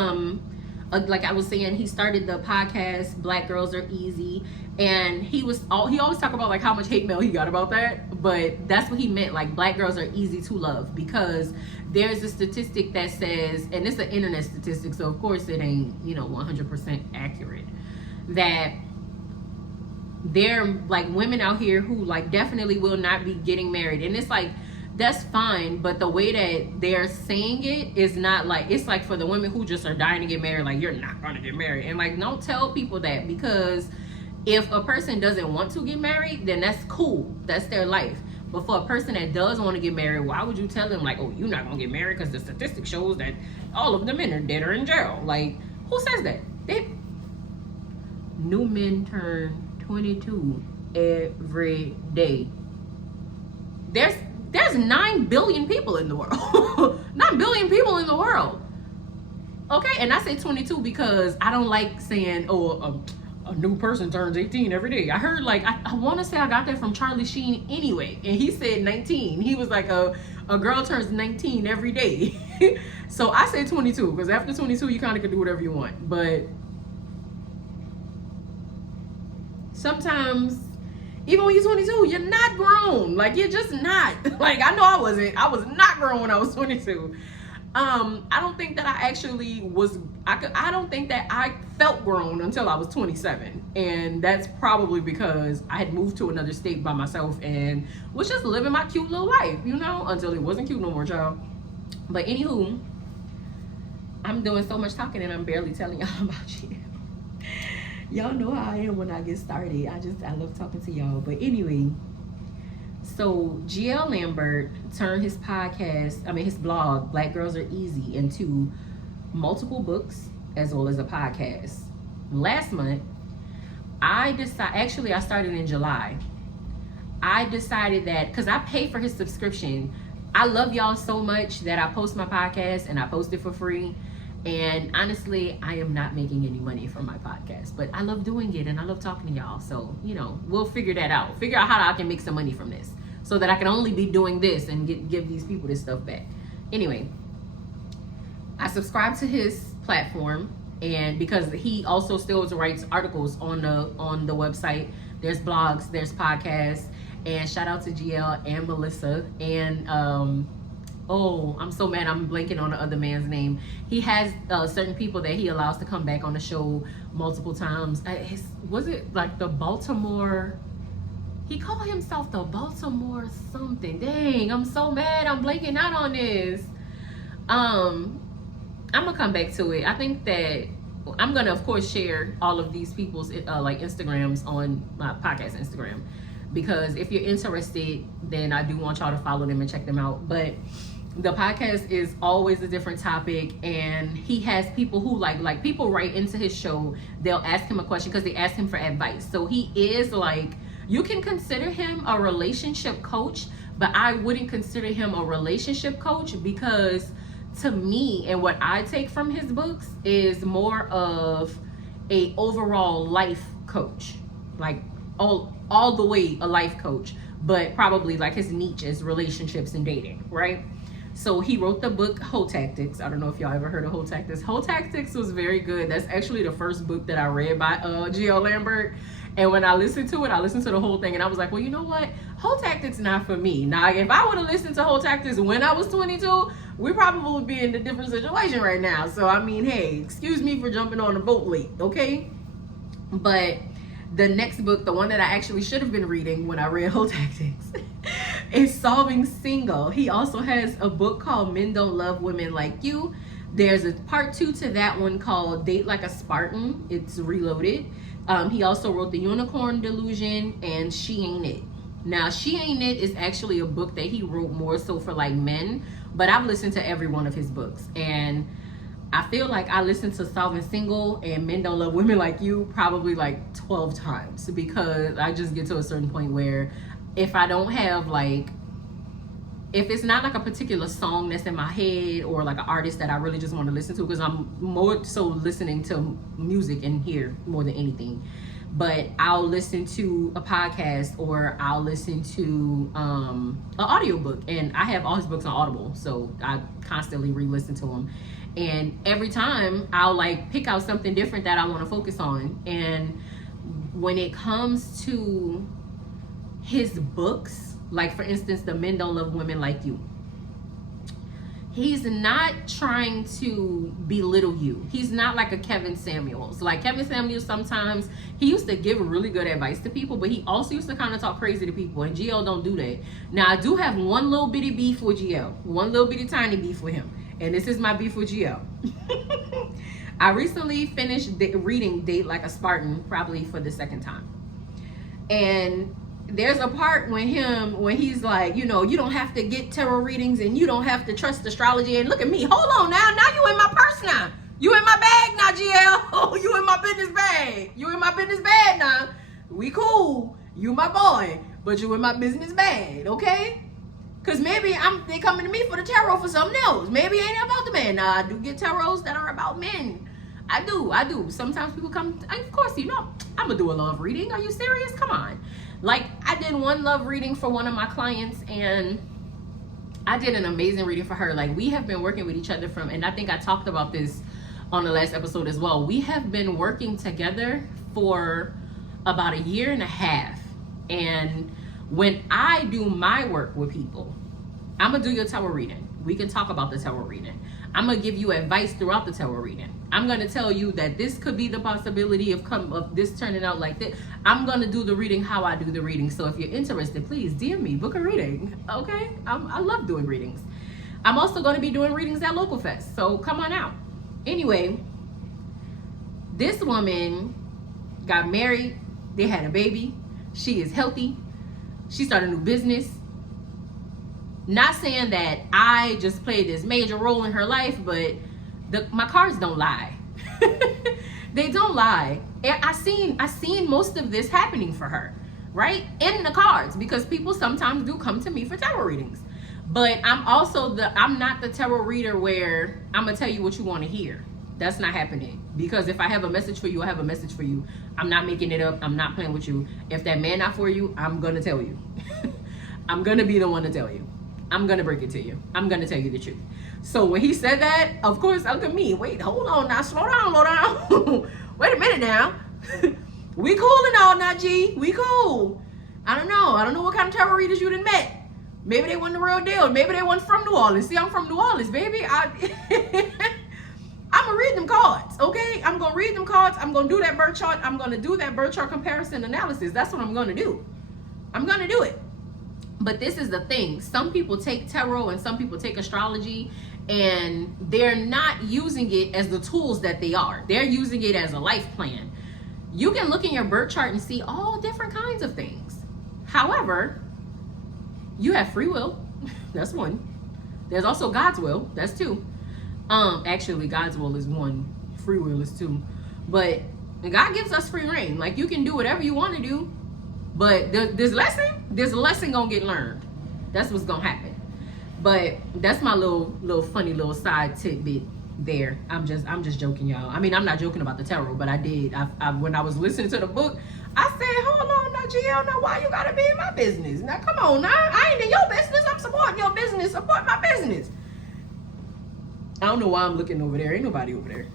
like I was saying, he started the podcast Black Girls Are Easy, and he always talk about like how much hate mail he got about that, but that's what he meant, like Black girls are easy to love, because there's a statistic that says, and it's an internet statistic, so of course it ain't, you know, 100% accurate, that there are like women out here who like definitely will not be getting married. And it's like, that's fine, but the way that they're saying it is not like, it's like for the women who just are dying to get married, like, you're not gonna get married. And like, don't tell people that, because if a person doesn't want to get married, then that's cool, that's their life. But for a person that does want to get married, why would you tell them like, oh, you're not gonna get married because the statistic shows that all of the men are dead or in jail? Like, who says that? New men turn 22 every day. There's 9 billion people in the world. 9 billion people in the world. Okay, and I say 22 because I don't like saying, oh, a new person turns 18 every day. I heard, like, I want to say I got that from Charlie Sheen anyway, and he said 19. He was like, a girl turns 19 every day. So I say 22, because after 22, you kind of can do whatever you want. But sometimes, even when you're 22, you're not grown. Like, you're just not. Like, I know I wasn't. I was not grown when I was 22. I don't think that I actually was, I don't think that I felt grown until I was 27. And that's probably because I had moved to another state by myself and was just living my cute little life, you know, until it wasn't cute no more, child. But anywho, I'm doing so much talking and I'm barely telling y'all about you. Y'all know how I am when I get started. I love talking to y'all. But anyway, so G.L Lambert turned his his blog, Black Girls Are Easy, into multiple books as well as a podcast. Last month, I started in July. I decided that, because I pay for his subscription, I love y'all so much that I post my podcast and I post it for free. And honestly, I am not making any money from my podcast, but I love doing it and I love talking to y'all. So, you know, we'll figure that out. Figure out how I can make some money from this so that I can only be doing this and give these people this stuff back. Anyway, I subscribe to his platform, and because he also still writes articles on the website. There's blogs, there's podcasts, and shout out to GL and Melissa and oh, I'm so mad I'm blanking on the other man's name. He has certain people that he allows to come back on the show multiple times. Was it like the Baltimore? He called himself the Baltimore something. Dang, I'm so mad I'm blanking out on this. I'm gonna come back to it. I think that I'm gonna, of course, share all of these people's like Instagrams on my podcast Instagram, because if you're interested, then I do want y'all to follow them and check them out. But the podcast is always a different topic, and he has people who like people write into his show. They'll ask him a question because they ask him for advice. So he is like, you can consider him a relationship coach, but I wouldn't consider him a relationship coach, because to me, and what I take from his books, is more of a overall life coach, like all the way a life coach, but probably like his niche is relationships and dating, right? So he wrote the book Hoe Tactics. I don't know if y'all ever heard of Hoe Tactics. Hoe Tactics was very good. That's actually the first book that I read by G.L Lambert. And when I listened to it, I listened to the whole thing and I was like, well, you know what? Hoe Tactics not for me. Now, if I would have listened to Hoe Tactics when I was 22, we probably would be in a different situation right now. So, I mean, hey, excuse me for jumping on the boat late, okay? But the next book, the one that I actually should have been reading when I read Hoe Tactics, is Solving Single. He also has a book called Men Don't Love Women Like You. There's a part 2 to that one called Date Like a Spartan. It's reloaded. He also wrote The Unicorn Delusion and She Ain't It. Now, She Ain't It is actually a book that he wrote more so for like men, but I've listened to every one of his books, and I feel like I listened to Solving Single and Men Don't Love Women Like You probably like 12 times, because I just get to a certain point where if I don't have like, if it's not like a particular song that's in my head or like an artist that I really just want to listen to, because I'm more so listening to music in here more than anything, but I'll listen to a podcast or I'll listen to an audiobook, and I have all his books on Audible, so I constantly re-listen to them. And every time I'll like pick out something different that I want to focus on. And when it comes to his books, like for instance, the Men Don't Love Women Like You, he's not trying to belittle you. He's not like a Kevin Samuels. Like Kevin Samuels, sometimes he used to give really good advice to people, but he also used to kind of talk crazy to people, and GL don't do that. Now, I do have one little bitty beef with GL, one little bitty tiny beef with him, and this is my beef with GL. I recently finished reading Date Like a Spartan, probably for the second time. And there's a part when he's like, you know, you don't have to get tarot readings and you don't have to trust astrology. And look at me, hold on now you in my purse now. You in my bag now, GL. Oh, you in my business bag. You in my business bag now. We cool. You my boy, but you in my business bag, okay? Because maybe they coming to me for the tarot for something else. Maybe it ain't about the man. Now, I do get tarots that are about men. I do. Sometimes people come, of course, you know, I'm going to do a love reading. Are you serious? Come on. Like, I did one love reading for one of my clients, and I did an amazing reading for her. Like, we have been working with each other and I think I talked about this on the last episode as well. We have been working together for about a year and a half. And when I do my work with people, I'm going to do your tarot reading. We can talk about the tarot reading. I'm going to give you advice throughout the tarot reading. I'm going to tell you that this could be the possibility of this turning out like this. I'm going to do the reading how I do the reading. So if you're interested, please DM me, book a reading. Okay? I love doing readings. I'm also going to be doing readings at Local Fest. So come on out. Anyway, this woman got married. They had a baby. She is healthy. She started a new business. Not saying that I just played this major role in her life, but my cards don't lie. They don't lie. I seen most of this happening for her, right? In the cards, because people sometimes do come to me for tarot readings. But I'm not the tarot reader where I'm gonna tell you what you want to hear. That's not happening. Because if I have a message for you, I have a message for you. I'm not making it up. I'm not playing with you. If that man not for you, I'm gonna tell you. I'm gonna be the one to tell you. I'm gonna break it to you. I'm gonna tell you the truth. So when he said that, of course, Uncle me, wait, hold on now, slow down. Wait a minute now. We cool and all now, G. We cool. I don't know what kind of tarot readers you done met. Maybe they weren't the real deal. Maybe they weren't from New Orleans. See, I'm from New Orleans, baby. I'm gonna read them cards, okay? I'm gonna read them cards. I'm gonna do that birth chart. I'm gonna do that birth chart comparison analysis. That's what I'm gonna do. I'm gonna do it. But this is the thing. Some people take tarot and some people take astrology and they're not using it as the tools that they are. They're using it as a life plan. You can look in your birth chart and see all different kinds of things. However, you have free will. That's one. There's also God's will. That's two. Actually, God's will is one. Free will is two. But God gives us free reign. Like, you can do whatever you want to do. But there's a lesson gonna get learned. That's what's gonna happen. But that's my little funny little side tidbit there. I'm just joking, y'all. I mean, I'm not joking about the tarot, but I did. When I was listening to the book, I said, hold on now, GL, now why you gotta be in my business? Now come on now. I ain't in your business. I'm supporting your business. Support my business. I don't know why I'm looking over there. Ain't nobody over there.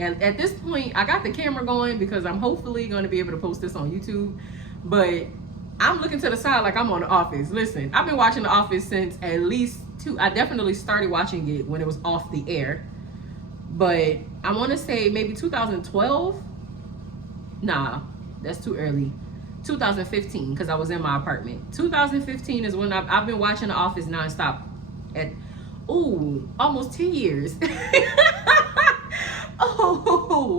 At this point, I got the camera going because I'm hopefully gonna be able to post this on YouTube. But I'm looking to the side like I'm on The Office. Listen, I've been watching The Office since at least I definitely started watching it when it was off the air. But I want to say maybe 2012. Nah, that's too early. 2015, because I was in my apartment. 2015 is when I've been watching The Office nonstop. Almost 10 years.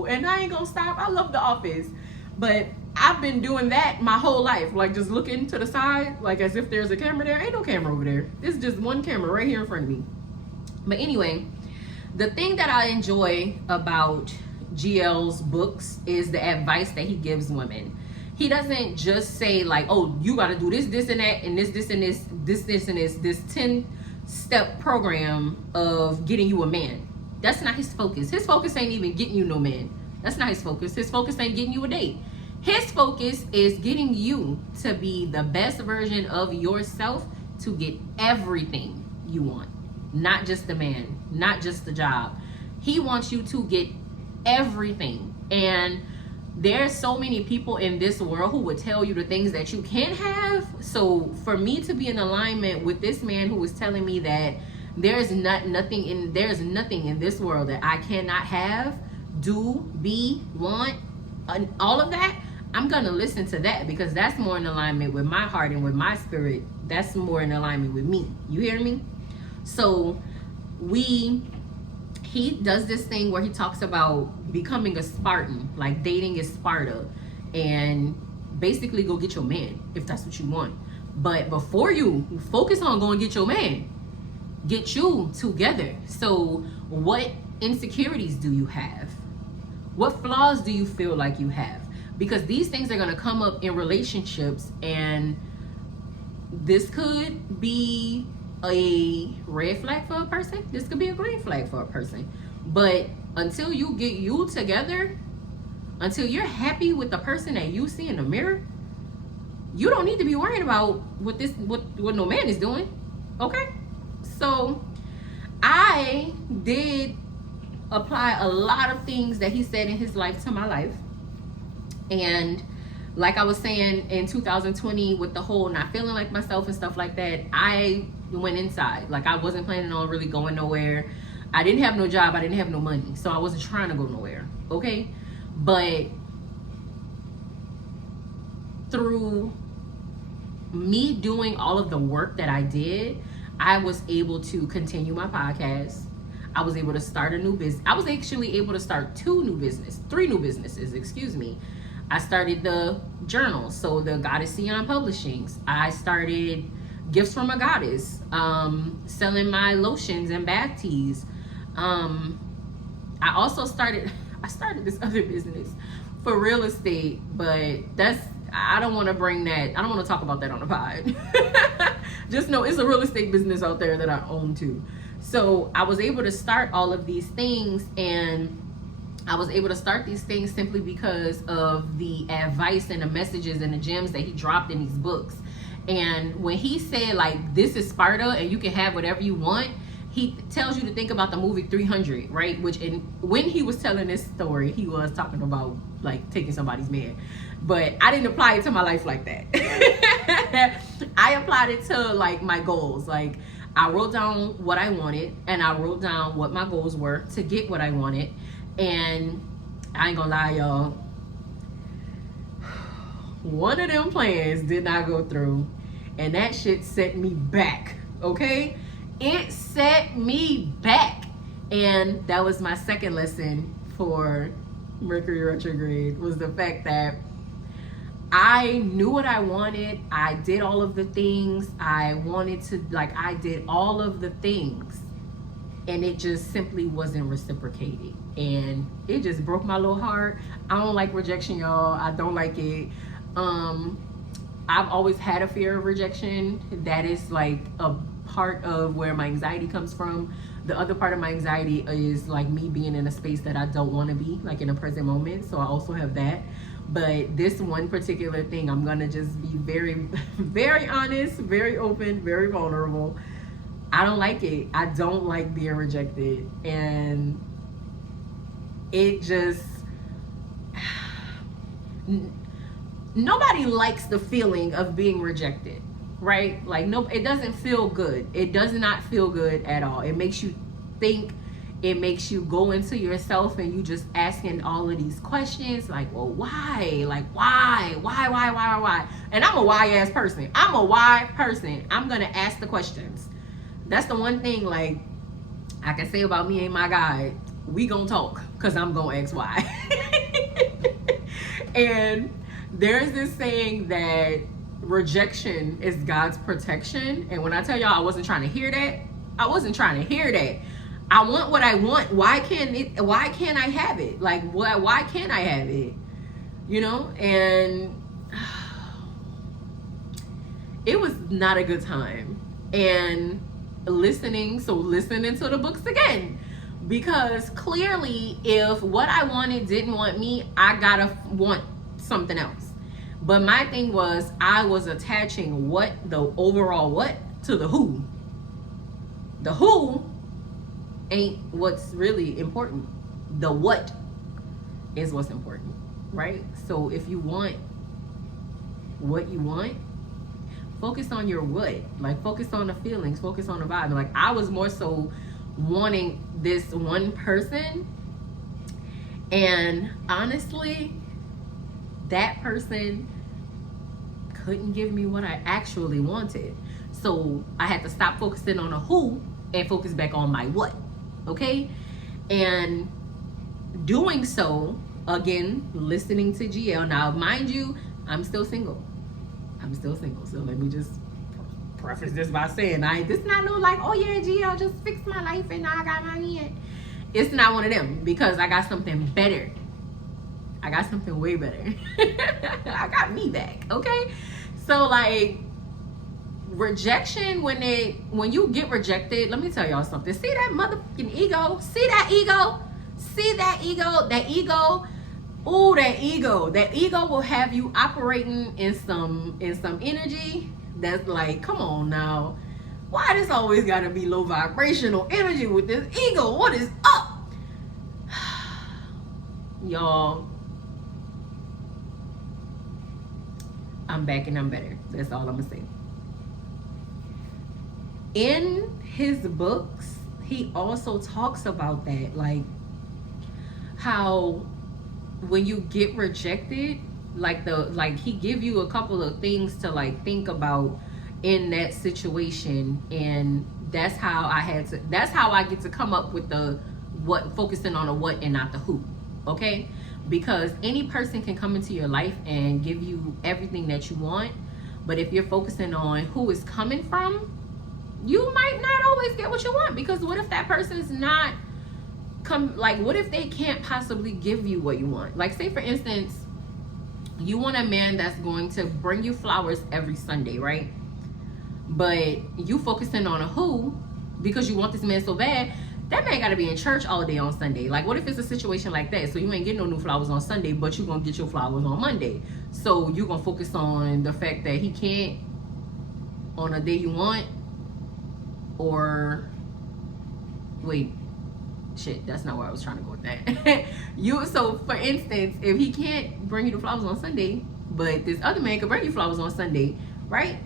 And I ain't gonna stop. I love The Office. But I've been doing that my whole life, like just looking to the side, like as if there's a camera there. Ain't no camera over there. It's just one camera right here in front of me. But anyway, the thing that I enjoy about GL's books is the advice that he gives women. He doesn't just say like, oh, you got to do this, and that, and this, and this 10-step program of getting you a man. That's not his focus. His focus ain't even getting you no man. That's not his focus. His focus ain't getting you a date. His focus is getting you to be the best version of yourself to get everything you want. Not just the man, not just the job. He wants you to get everything. And there's so many people in this world who would tell you the things that you can't have. So for me to be in alignment with this man who was telling me that there's nothing in this world that I cannot have, do, be, want, all of that, I'm gonna listen to that because that's more in alignment with my heart and with my spirit. That's more in alignment with me. You hear me? So he does this thing where he talks about becoming a Spartan, like dating is Sparta, and basically go get your man if that's what you want. But before you focus on going get your man, get you together. So what insecurities do you have? What flaws do you feel like you have? Because these things are going to come up in relationships, and this could be a red flag for a person. This could be a green flag for a person. But until you get you together, until you're happy with the person that you see in the mirror, you don't need to be worrying about what no man is doing. Okay? So I did apply a lot of things that he said in his life to my life. And like I was saying in 2020 with the whole not feeling like myself and stuff like that, I went inside. Like, I wasn't planning on really going nowhere. I didn't have no job. I didn't have no money. So I wasn't trying to go nowhere. Okay? But through me doing all of the work that I did, I was able to continue my podcast. I was able to start a new business. I was actually able to start three new businesses, excuse me. I started the journal, so the Goddess Sion Publishings. I started Gifts from a Goddess, selling my lotions and bath teas. I also started this other business for real estate, but I don't want to bring that. I don't want to talk about that on the pod. Just know it's a real estate business out there that I own too. So I was able to start all of these things, and I was able to start these things simply because of the advice and the messages and the gems that he dropped in these books. And when he said, like, this is Sparta and you can have whatever you want, he tells you to think about the movie 300, right? When he was telling this story, he was talking about, like, taking somebody's man. But I didn't apply it to my life like that. I applied it to, like, my goals. Like, I wrote down what I wanted, and I wrote down what my goals were to get what I wanted. And I ain't gonna lie, y'all, one of them plans did not go through, and that shit set me back. Okay, it set me back. And that was my second lesson for Mercury Retrograde, was the fact that I knew what I wanted. I did all of the things I wanted to, like, I did all of the things, and it just simply wasn't reciprocated. And it just broke my little heart. I don't like rejection, y'all. I don't like it. I've always had a fear of rejection. That is like a part of where my anxiety comes from. The other part of my anxiety is like me being in a space that I don't want to be, like in a present moment. So I also have that. But this one particular thing, I'm gonna just be very, very honest, very open, very vulnerable. I don't like it. I don't like being rejected. And it just, nobody likes the feeling of being rejected, right? Like, no, it doesn't feel good. It does not feel good at all. It makes you think. It makes you go into yourself, and you just asking all of these questions, like, well, why? Like, why? And I'm a why ass person. I'm a why person. I'm gonna ask the questions. That's the one thing, like, I can say about me and my guy. We gonna talk, because I'm gonna ask why. And there's this saying that rejection is God's protection. And when I tell y'all I wasn't trying to hear that, I wasn't trying to hear that. I want what I want. Why can't I have it? Like, why can't I have it? You know? And it was not a good time. And listening to the books again. Because clearly, if what I wanted didn't want me, I gotta want something else. But my thing was, I was attaching the overall what to the who. The who ain't what's really important. The what is what's important, right? So if you want what you want, focus on your what. Like, focus on the feelings, focus on the vibe. Like, I was more so wanting this one person, and honestly, that person couldn't give me what I actually wanted. So I had to stop focusing on the who and focus back on my what. Okay? And doing so, again, listening to G.L. Now, mind you, I'm still single. So let me just preface this by saying, this not no like, oh yeah, G.L. just fixed my life and now I got my man. It's not one of them, because I got something better. I got something way better. I got me back, okay? So, like, rejection, when you get rejected, let me tell y'all something. See that motherfucking ego? See that ego? That ego. Ooh, that ego will have you operating in some energy that's like, come on now, why does always gotta be low vibrational energy with this ego? What is up? Y'all, I'm back and I'm better. That's all I'm gonna say. In his books, he also talks about that, like how when you get rejected, like he give you a couple of things to like think about in that situation, and that's how I get to come up with the what, focusing on the what and not the who. Okay, because any person can come into your life and give you everything that you want, but if you're focusing on who is coming from, you might not always get what you want. Because what if that person's not what if they can't possibly give you what you want? Like, say for instance, you want a man that's going to bring you flowers every Sunday, right? But you focusing on a who because you want this man so bad. That man got to be in church all day on Sunday. Like, what if it's a situation like that? So you ain't getting no new flowers on Sunday, but you're going to get your flowers on Monday. So you're going to focus on the fact that he can't on a day you want. Or, wait, shit, that's not where I was trying to go with that. So for instance, if he can't bring you the flowers on Sunday, but this other man can bring you flowers on Sunday, right?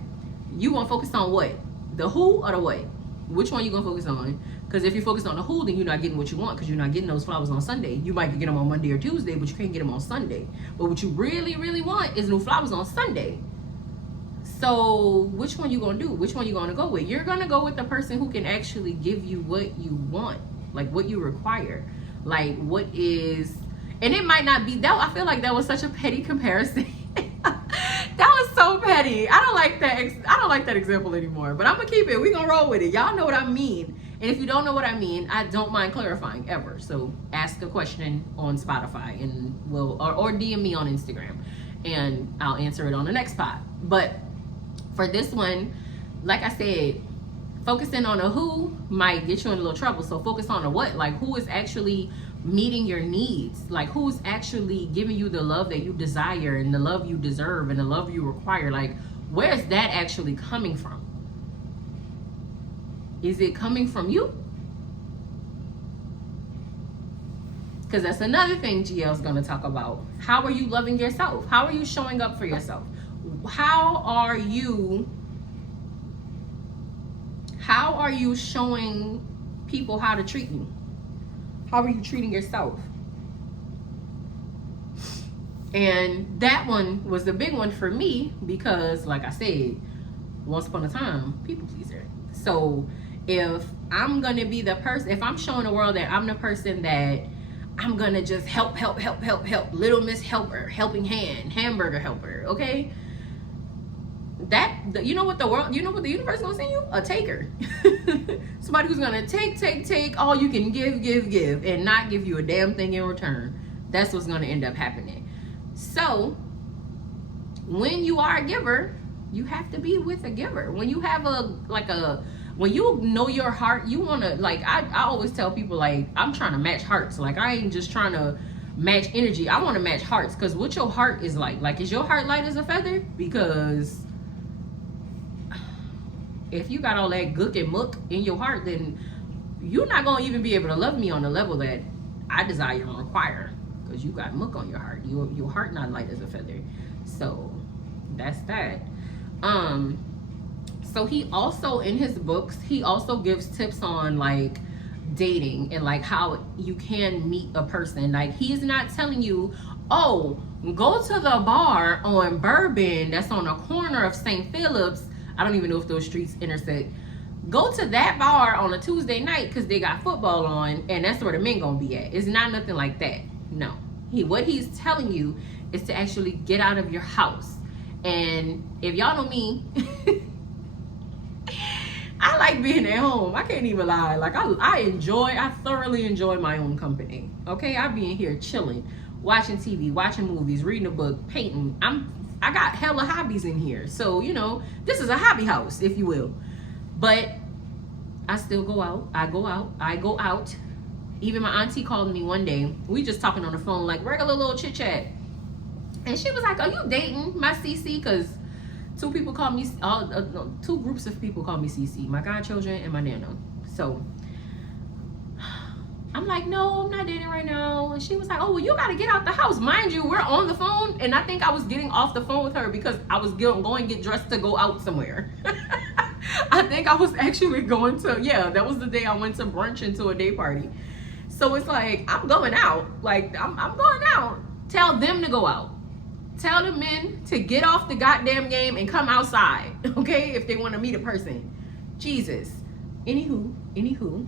You want to focus on what? The who or the what? Which one you going to focus on? Because if you focus on the who, then you're not getting what you want, because you're not getting those flowers on Sunday. You might get them on Monday or Tuesday, but you can't get them on Sunday. But what you really, really want is new flowers on Sunday. So which one you going to do? Which one you going to go with? You're going to go with the person who can actually give you what you want, like what you require. Like what is, and it might not be that. I feel like that was such a petty comparison. That was so petty. I don't like that example anymore, but I'm gonna keep it. We gonna roll with it. Y'all know what I mean. And if you don't know what I mean, I don't mind clarifying ever. So ask a question on Spotify and or DM me on Instagram and I'll answer it on the next pod. But for this one, like I said, focusing on a who might get you in a little trouble. So focus on a what, like who is actually meeting your needs, like who's actually giving you the love that you desire and the love you deserve and the love you require. Like, where's that actually coming from? Is it coming from you? Because that's another thing GL's going to talk about. How are you loving yourself? How are you showing up for yourself? How are you showing people how to treat you? How are you treating yourself? And that one was the big one for me because, like I said, once upon a time, people pleaser. So if I'm going to be the person, if I'm showing the world that I'm the person that I'm going to just help, little Miss Helper, helping hand, hamburger helper, okay? You know what the universe gonna send you? A taker. Somebody who's gonna take all you can give and not give you a damn thing in return. That's what's gonna end up happening. So when you are a giver, you have to be with a giver. When you have when you know your heart, you wanna, like, I always tell people, like, I'm trying to match hearts. Like, I ain't just trying to match energy. I want to match hearts, because what your heart is like is your heart light as a feather? Because if you got all that gook and muck in your heart, then you're not going to even be able to love me on the level that I desire and require, because you got muck on your heart. Your heart not light as a feather. So that's that. So he also, in his books, he also gives tips on like dating and like how you can meet a person. Like, he's not telling you, oh, go to the bar on Bourbon that's on the corner of St. Philip's. I don't even know if those streets intersect. Go to that bar on a Tuesday night because they got football on, and that's where the men gonna be at. It's not nothing like that. No. What he's telling you is to actually get out of your house. And if y'all know me, I like being at home. I can't even lie. Like, I thoroughly enjoy my own company. Okay, I be in here chilling, watching TV, watching movies, reading a book, painting. I got hella hobbies in here. So, you know, this is a hobby house, if you will. But I still go out. I go out. Even my auntie called me one day. We just talking on the phone, like regular little chit chat. And she was like, are you dating my CC? Because two groups of people call me CC. My godchildren and my nano. So I'm like, no, I'm not dating right now. And she was like, oh, well, you got to get out the house. Mind you, we're on the phone. And I think I was getting off the phone with her because I was going to get dressed to go out somewhere. I think I was actually going to, that was the day I went to brunch and to a day party. So it's like, I'm going out. Like, I'm going out. Tell them to go out. Tell the men to get off the goddamn game and come outside, okay, if they want to meet a person. Jesus. Anywho,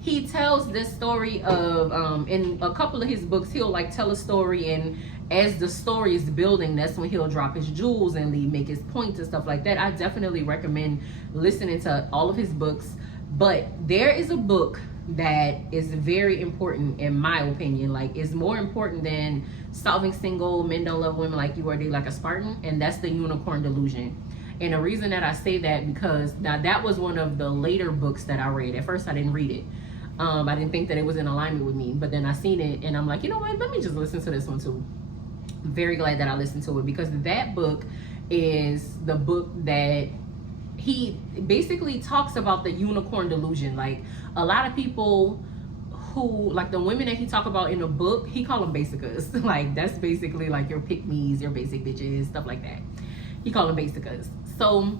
he tells this story of, in a couple of his books, he'll like tell a story, and as the story is building, that's when he'll drop his jewels and make his points and stuff like that. I definitely recommend listening to all of his books. But there is a book that is very important in my opinion. Like, it's more important than Solving Single, Men Don't Love Women Like You or They Like a Spartan, and that's The Unicorn Delusion. And the reason that I say that, because now that was one of the later books that I read. At first I didn't read it. I didn't think that it was in alignment with me, but then I seen it and I'm like, you know what, let me just listen to this one too. I'm very glad that I listened to it, because that book is the book that he basically talks about the unicorn delusion. Like, a lot of people who, like the women that he talk about in the book, he call them basicas. Like, that's basically like your pick-me's, your basic bitches, stuff like that. He call them basicas. So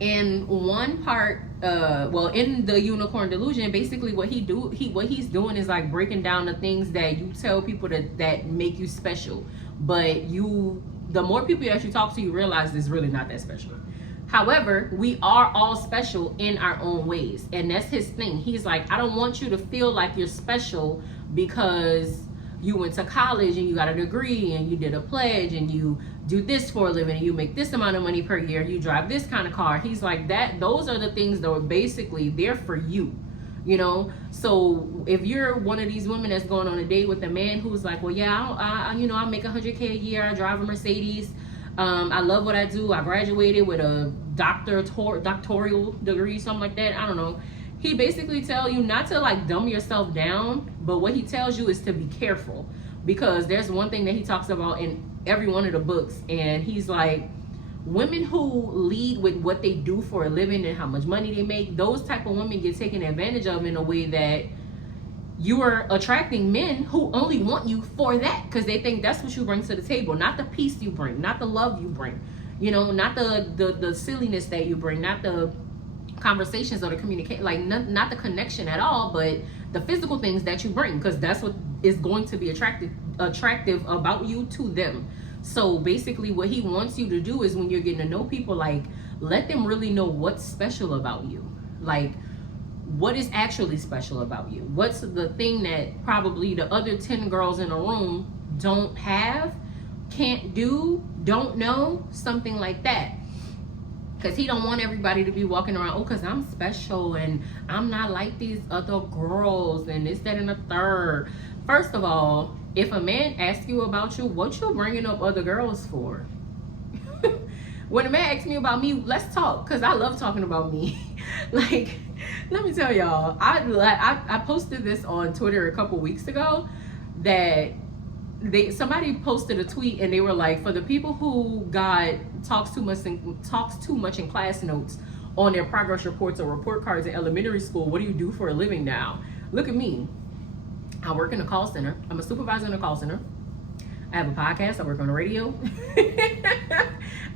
in one part, in the unicorn delusion, basically what he's doing is like breaking down the things that you tell people that make you special, but the more people that you talk to, you realize it's really not that special. However, we are all special in our own ways, and that's his thing. He's like, I don't want you to feel like you're special because you went to college and you got a degree and you did a pledge and you do this for a living and you make this amount of money per year, you drive this kind of car. He's like, those are the things that are basically there for you, you know? So if you're one of these women that's going on a date with a man who's like, well, yeah, I make $100K a year, I drive a Mercedes, I love what I do, I graduated with a doctoral degree, something like that, I don't know. He basically tell you not to like dumb yourself down, but what he tells you is to be careful, because there's one thing that he talks about in every one of the books, and he's like, women who lead with what they do for a living and how much money they make, those type of women get taken advantage of in a way that you are attracting men who only want you for that, because they think that's what you bring to the table, not the peace you bring, not the love you bring, you know, not the silliness that you bring, not the conversations or the communication, like not the connection at all, but the physical things that you bring, because that's what is going to be attractive about you to them. So basically what he wants you to do is, when you're getting to know people, like, let them really know what's special about you. Like, what is actually special about you? What's the thing that probably the other 10 girls in a room don't have, can't do, don't know, something like that. Because he don't want everybody to be walking around, oh, because I'm special and I'm not like these other girls and this, that, and the third. First of all, if a man asks you about you, what you bringing up other girls for? When a man asks me about me, let's talk, because I love talking about me. Like, let me tell y'all, I posted this on Twitter a couple weeks ago, that somebody posted a tweet and they were like, for the people who talks too much in class notes on their progress reports or report cards in elementary school, what do you do for a living now? Look at me. I work in a call center. I'm a supervisor in a call center. I have a podcast. I work on the radio.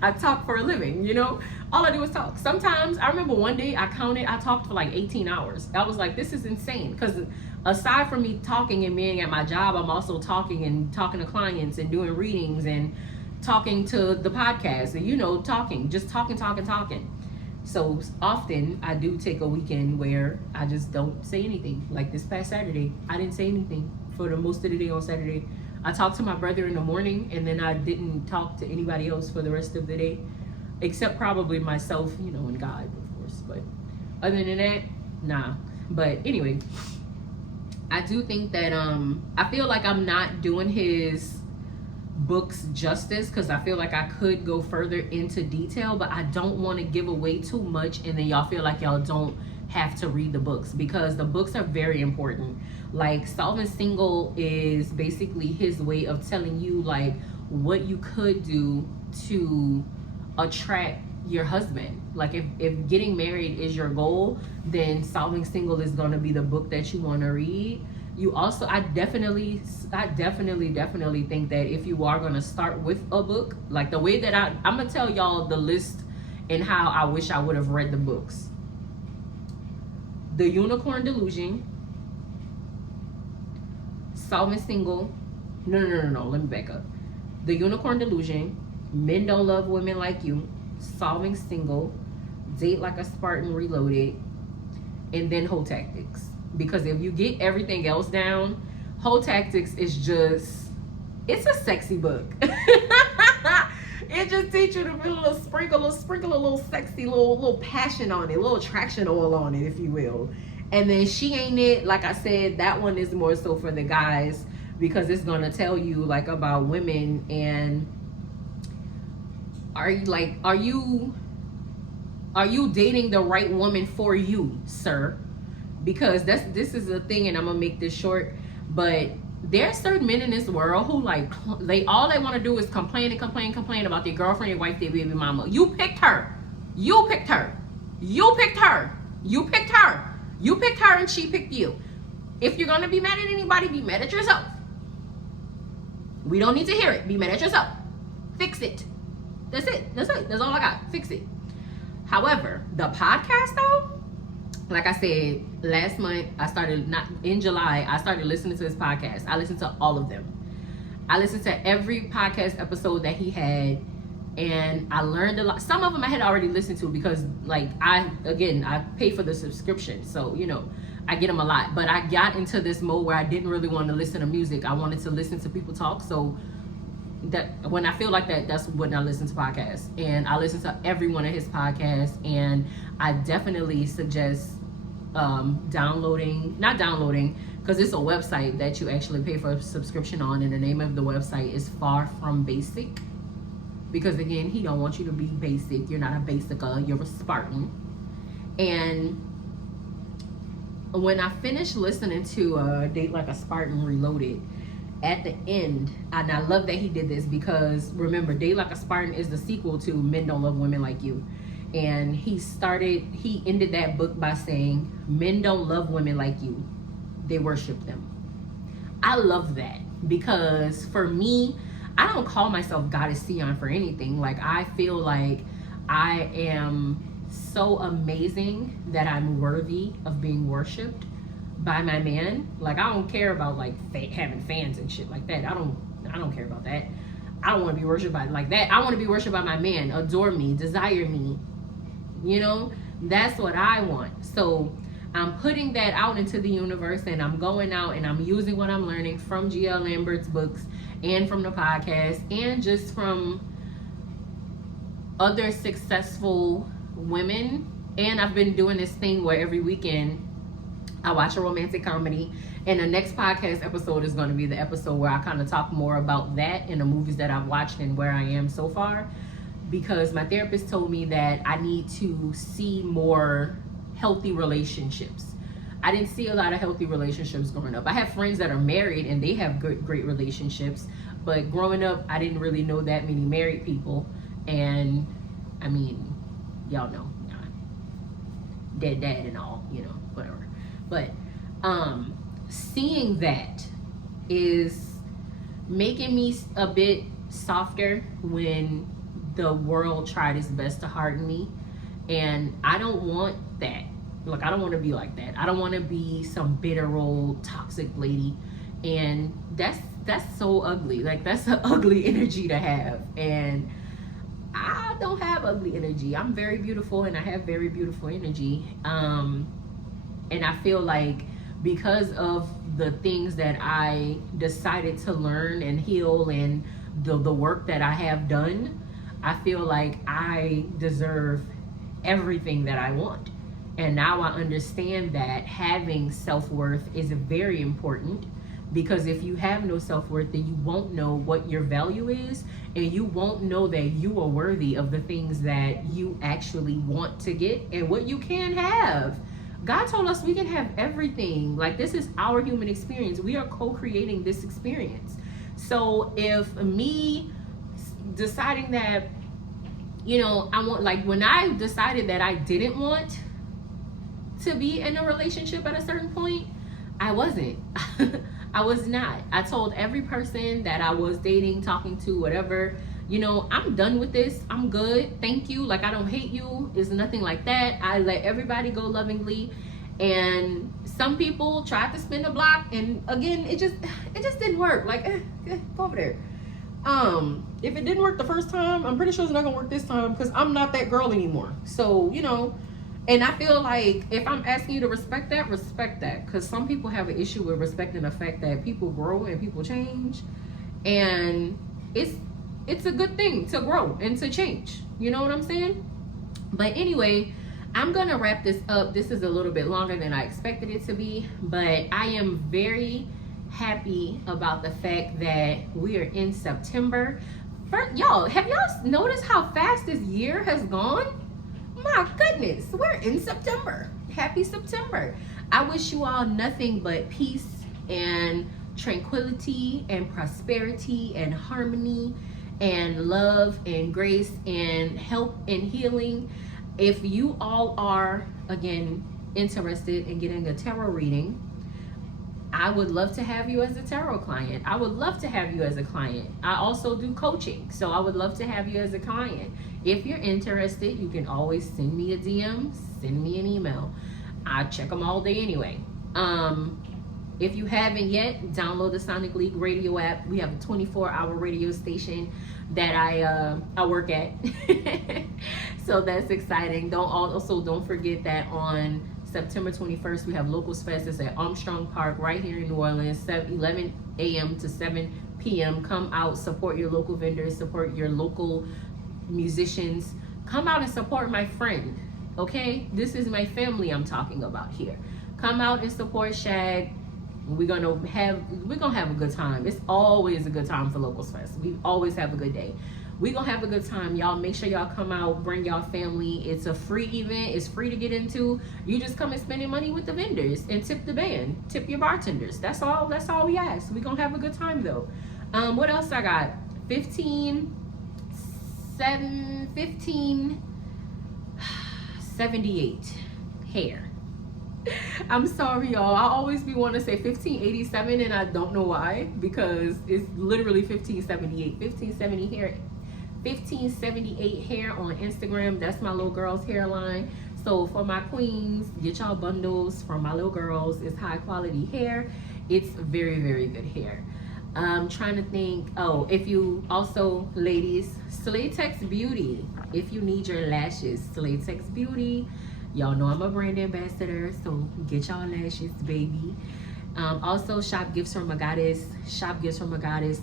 I talk for a living, you know? All I do is talk. Sometimes, I remember one day I talked for like 18 hours. I was like, this is insane. Because aside from me talking and being at my job, I'm also talking to clients and doing readings and talking to the podcast and, you know, talking. So often I do take a weekend where I just don't say anything. Like this past Saturday, I didn't say anything for the most of the day on Saturday. I talked to my brother in the morning, and then I didn't talk to anybody else for the rest of the day, except probably myself, you know, and God, of course. But other than that, nah. But anyway, I do think that I feel like I'm not doing his books justice, because I feel like I could go further into detail, but I don't want to give away too much and then y'all feel like y'all don't have to read the books, because the books are very important. Like, Solving Single is basically his way of telling you like what you could do to attract your husband. Like if getting married is your goal, then Solving Single is going to be the book that you want to read. You also, I definitely think that if you are going to start with a book, like the way that I'm going to tell y'all the list and how I wish I would have read the books. The Unicorn Delusion, Solving Single, no, let me back up. The Unicorn Delusion, Men Don't Love Women Like You, Solving Single, Date Like a Spartan Reloaded, and then Hoe Tactics. Because if you get everything else down, Hoe Tactics is just, it's a sexy book. It just teaches you to put a little sprinkle a little sexy, little passion on it, a little attraction oil on it, if you will. And then She Ain't It, like I said, that one is more so for the guys, because it's gonna tell you like about women and are you dating the right woman for you, sir? Because this is a thing, and I'm gonna make this short, but there are certain men in this world who all they want to do is complain about their girlfriend, their wife, their baby mama. You picked her, and she picked you. If you're gonna be mad at anybody, be mad at yourself. We don't need to hear it. Be mad at yourself. Fix it. That's it. That's all I got. Fix it. However, the podcast though, like I said, last month, in July, I started listening to his podcast. I listened to all of them. I listened to every podcast episode that he had, and I learned a lot. Some of them I had already listened to because I pay for the subscription. So, I get them a lot. But I got into this mode where I didn't really want to listen to music. I wanted to listen to people talk. So that when I feel like that, that's when I listen to podcasts. And I listen to every one of his podcasts, and I definitely suggest not downloading, because it's a website that you actually pay for a subscription on, and the name of the website is Far From Basic, because again, he don't want you to be basic. You're not a basica, you're a Spartan. And when I finished listening to Date Like a Spartan Reloaded, at the end, and I love that he did this, because remember, Date Like a Spartan is the sequel to Men Don't Love Women Like You. And he ended that book by saying, men don't love women like you, they worship them. I love that, because for me, I don't call myself Goddess Sion for anything. Like, I feel like I am so amazing that I'm worthy of being worshipped by my man. Like, I don't care about having fans and shit like that. I don't care about that. I don't want to be worshipped by like that. I want to be worshipped by my man, adore me, desire me. That's what I want. So I'm putting that out into the universe, and I'm going out and I'm using what I'm learning from G.L Lambert's books and from the podcast and just from other successful women. And I've been doing this thing where every weekend I watch a romantic comedy, and the next podcast episode is going to be the episode where I kind of talk more about that and the movies that I've watched and where I am so far, because my therapist told me that I need to see more healthy relationships. I didn't see a lot of healthy relationships growing up. I have friends that are married and they have great relationships, but growing up, I didn't really know that many married people. And I mean, y'all know, dead dad and all, whatever. But seeing that is making me a bit softer when the world tried its best to harden me, and I don't want that. Like, I don't want to be like that. I don't want to be some bitter old toxic lady, and that's so ugly. Like, that's an ugly energy to have, and I don't have ugly energy. I'm very beautiful, and I have very beautiful energy. And I feel like because of the things that I decided to learn and heal, and the work that I have done, I feel like I deserve everything that I want. And now I understand that having self-worth is very important, because if you have no self-worth, then you won't know what your value is, and you won't know that you are worthy of the things that you actually want to get and what you can have. God told us we can have everything. Like, this is our human experience. We are co-creating this experience. So if me deciding that you know, I want, like, when I decided that I didn't want to be in a relationship at a certain point, I wasn't. I was not. I told every person that I was dating, talking to, whatever, you know, I'm done with this. I'm good. Thank you. Like, I don't hate you. It's nothing like that. I let everybody go lovingly. And some people tried to spin the block, and again, it just didn't work. Like, go over there. If it didn't work the first time, I'm pretty sure it's not gonna work this time, because I'm not that girl anymore. So, you know, and I feel like if I'm asking you to respect that, because some people have an issue with respecting the fact that people grow and people change, and it's a good thing to grow and to change. You know what I'm saying? But anyway, I'm gonna wrap this up. This is a little bit longer than I expected it to be, but I am very happy about the fact that we are in September. Y'all, have y'all noticed how fast this year has gone? My goodness, we're in September. Happy September. I wish you all nothing but peace and tranquility and prosperity and harmony and love and grace and help and healing. If you all are, again, interested in getting a tarot reading, I would love to have you as a tarot client. I would love to have you as a client. I also do coaching, so I would love to have you as a client. If you're interested, you can always send me a DM, send me an email. I check them all day anyway. If you haven't yet, download the Sonic League radio app. We have a 24-hour radio station that I work at. So that's exciting. Don't forget that on September 21st, we have Locals Fest. It's at Armstrong Park right here in New Orleans, 11 a.m. to 7 p.m. Come out, support your local vendors, support your local musicians. Come out and support my friend, okay? This is my family I'm talking about here. Come out and support Shag. We're gonna have a good time. It's always a good time for Locals Fest. We always have a good day. We're gonna have a good time. Y'all make sure y'all come out, bring y'all family. It's a free event. It's free to get into. You just come and spending money with the vendors and tip the band, tip your bartenders. That's all we ask. We're gonna have a good time though. What else I got? 1578 hair. I'm sorry, y'all. I always be wanting to say 1587, and I don't know why, because it's literally 1578. 1578 hair on Instagram. That's my little girl's hairline. So for my queens, get y'all bundles from my little girls. It's high quality hair. It's very, very good hair. I'm trying to think. Oh, if you also, ladies, Slaytex Beauty. If you need your lashes, Slaytex Beauty. Y'all know I'm a brand ambassador, so get y'all lashes, baby. Also, Shop Gifts from a Goddess. Shop Gifts from a Goddess.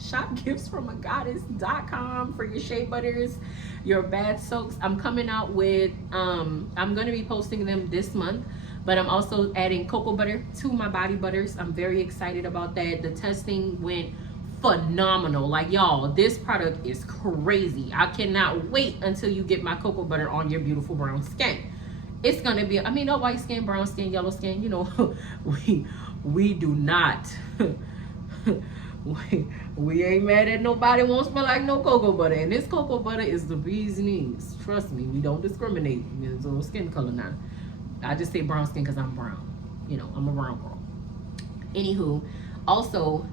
shopgiftsfromagoddess.com for your shea butters, your bath soaks. I'm coming out with, I'm going to be posting them this month, but I'm also adding cocoa butter to my body butters. I'm very excited about that. The testing went phenomenal. Like, y'all, this product is crazy. I cannot wait until you get my cocoa butter on your beautiful brown skin. It's gonna be, I mean, no white skin, brown skin, yellow skin, you know, we do not we ain't mad at nobody won't smell like no cocoa butter, and this cocoa butter is the bee's knees. Trust me, we don't discriminate. There's no skin color now. I just say brown skin because I'm brown. You know, I'm a brown girl. Anywho, also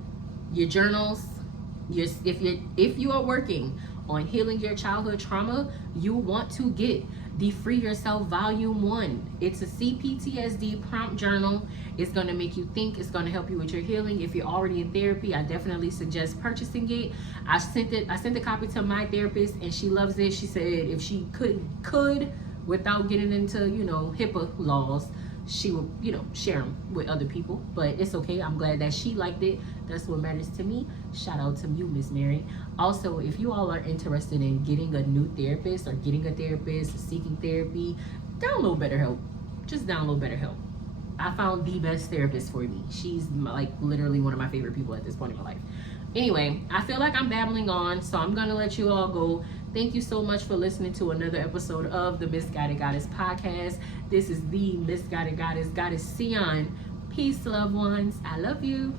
your journals, if you are working on healing your childhood trauma, you want to get the Free Yourself Volume 1. It's a CPTSD prompt journal. It's going to make you think. It's going to help you with your healing. If you're already in therapy, I definitely suggest purchasing it. I sent a copy to my therapist, and she loves it. She said if she could without getting into, you know, HIPAA laws, she would, you know, share them with other people. But it's okay. I'm glad that she liked it. That's what matters to me. Shout out to you, Miss Mary. Also, if you all are interested in getting a new therapist or getting a therapist, seeking therapy, download BetterHelp. Just download BetterHelp. I found the best therapist for me. She's like literally one of my favorite people at this point in my life. Anyway, I feel like I'm babbling on, so I'm gonna let you all go. Thank you so much for listening to another episode of the Misguided Goddess podcast. This is the Misguided Goddess, Goddess Sion. Peace, loved ones. I love you.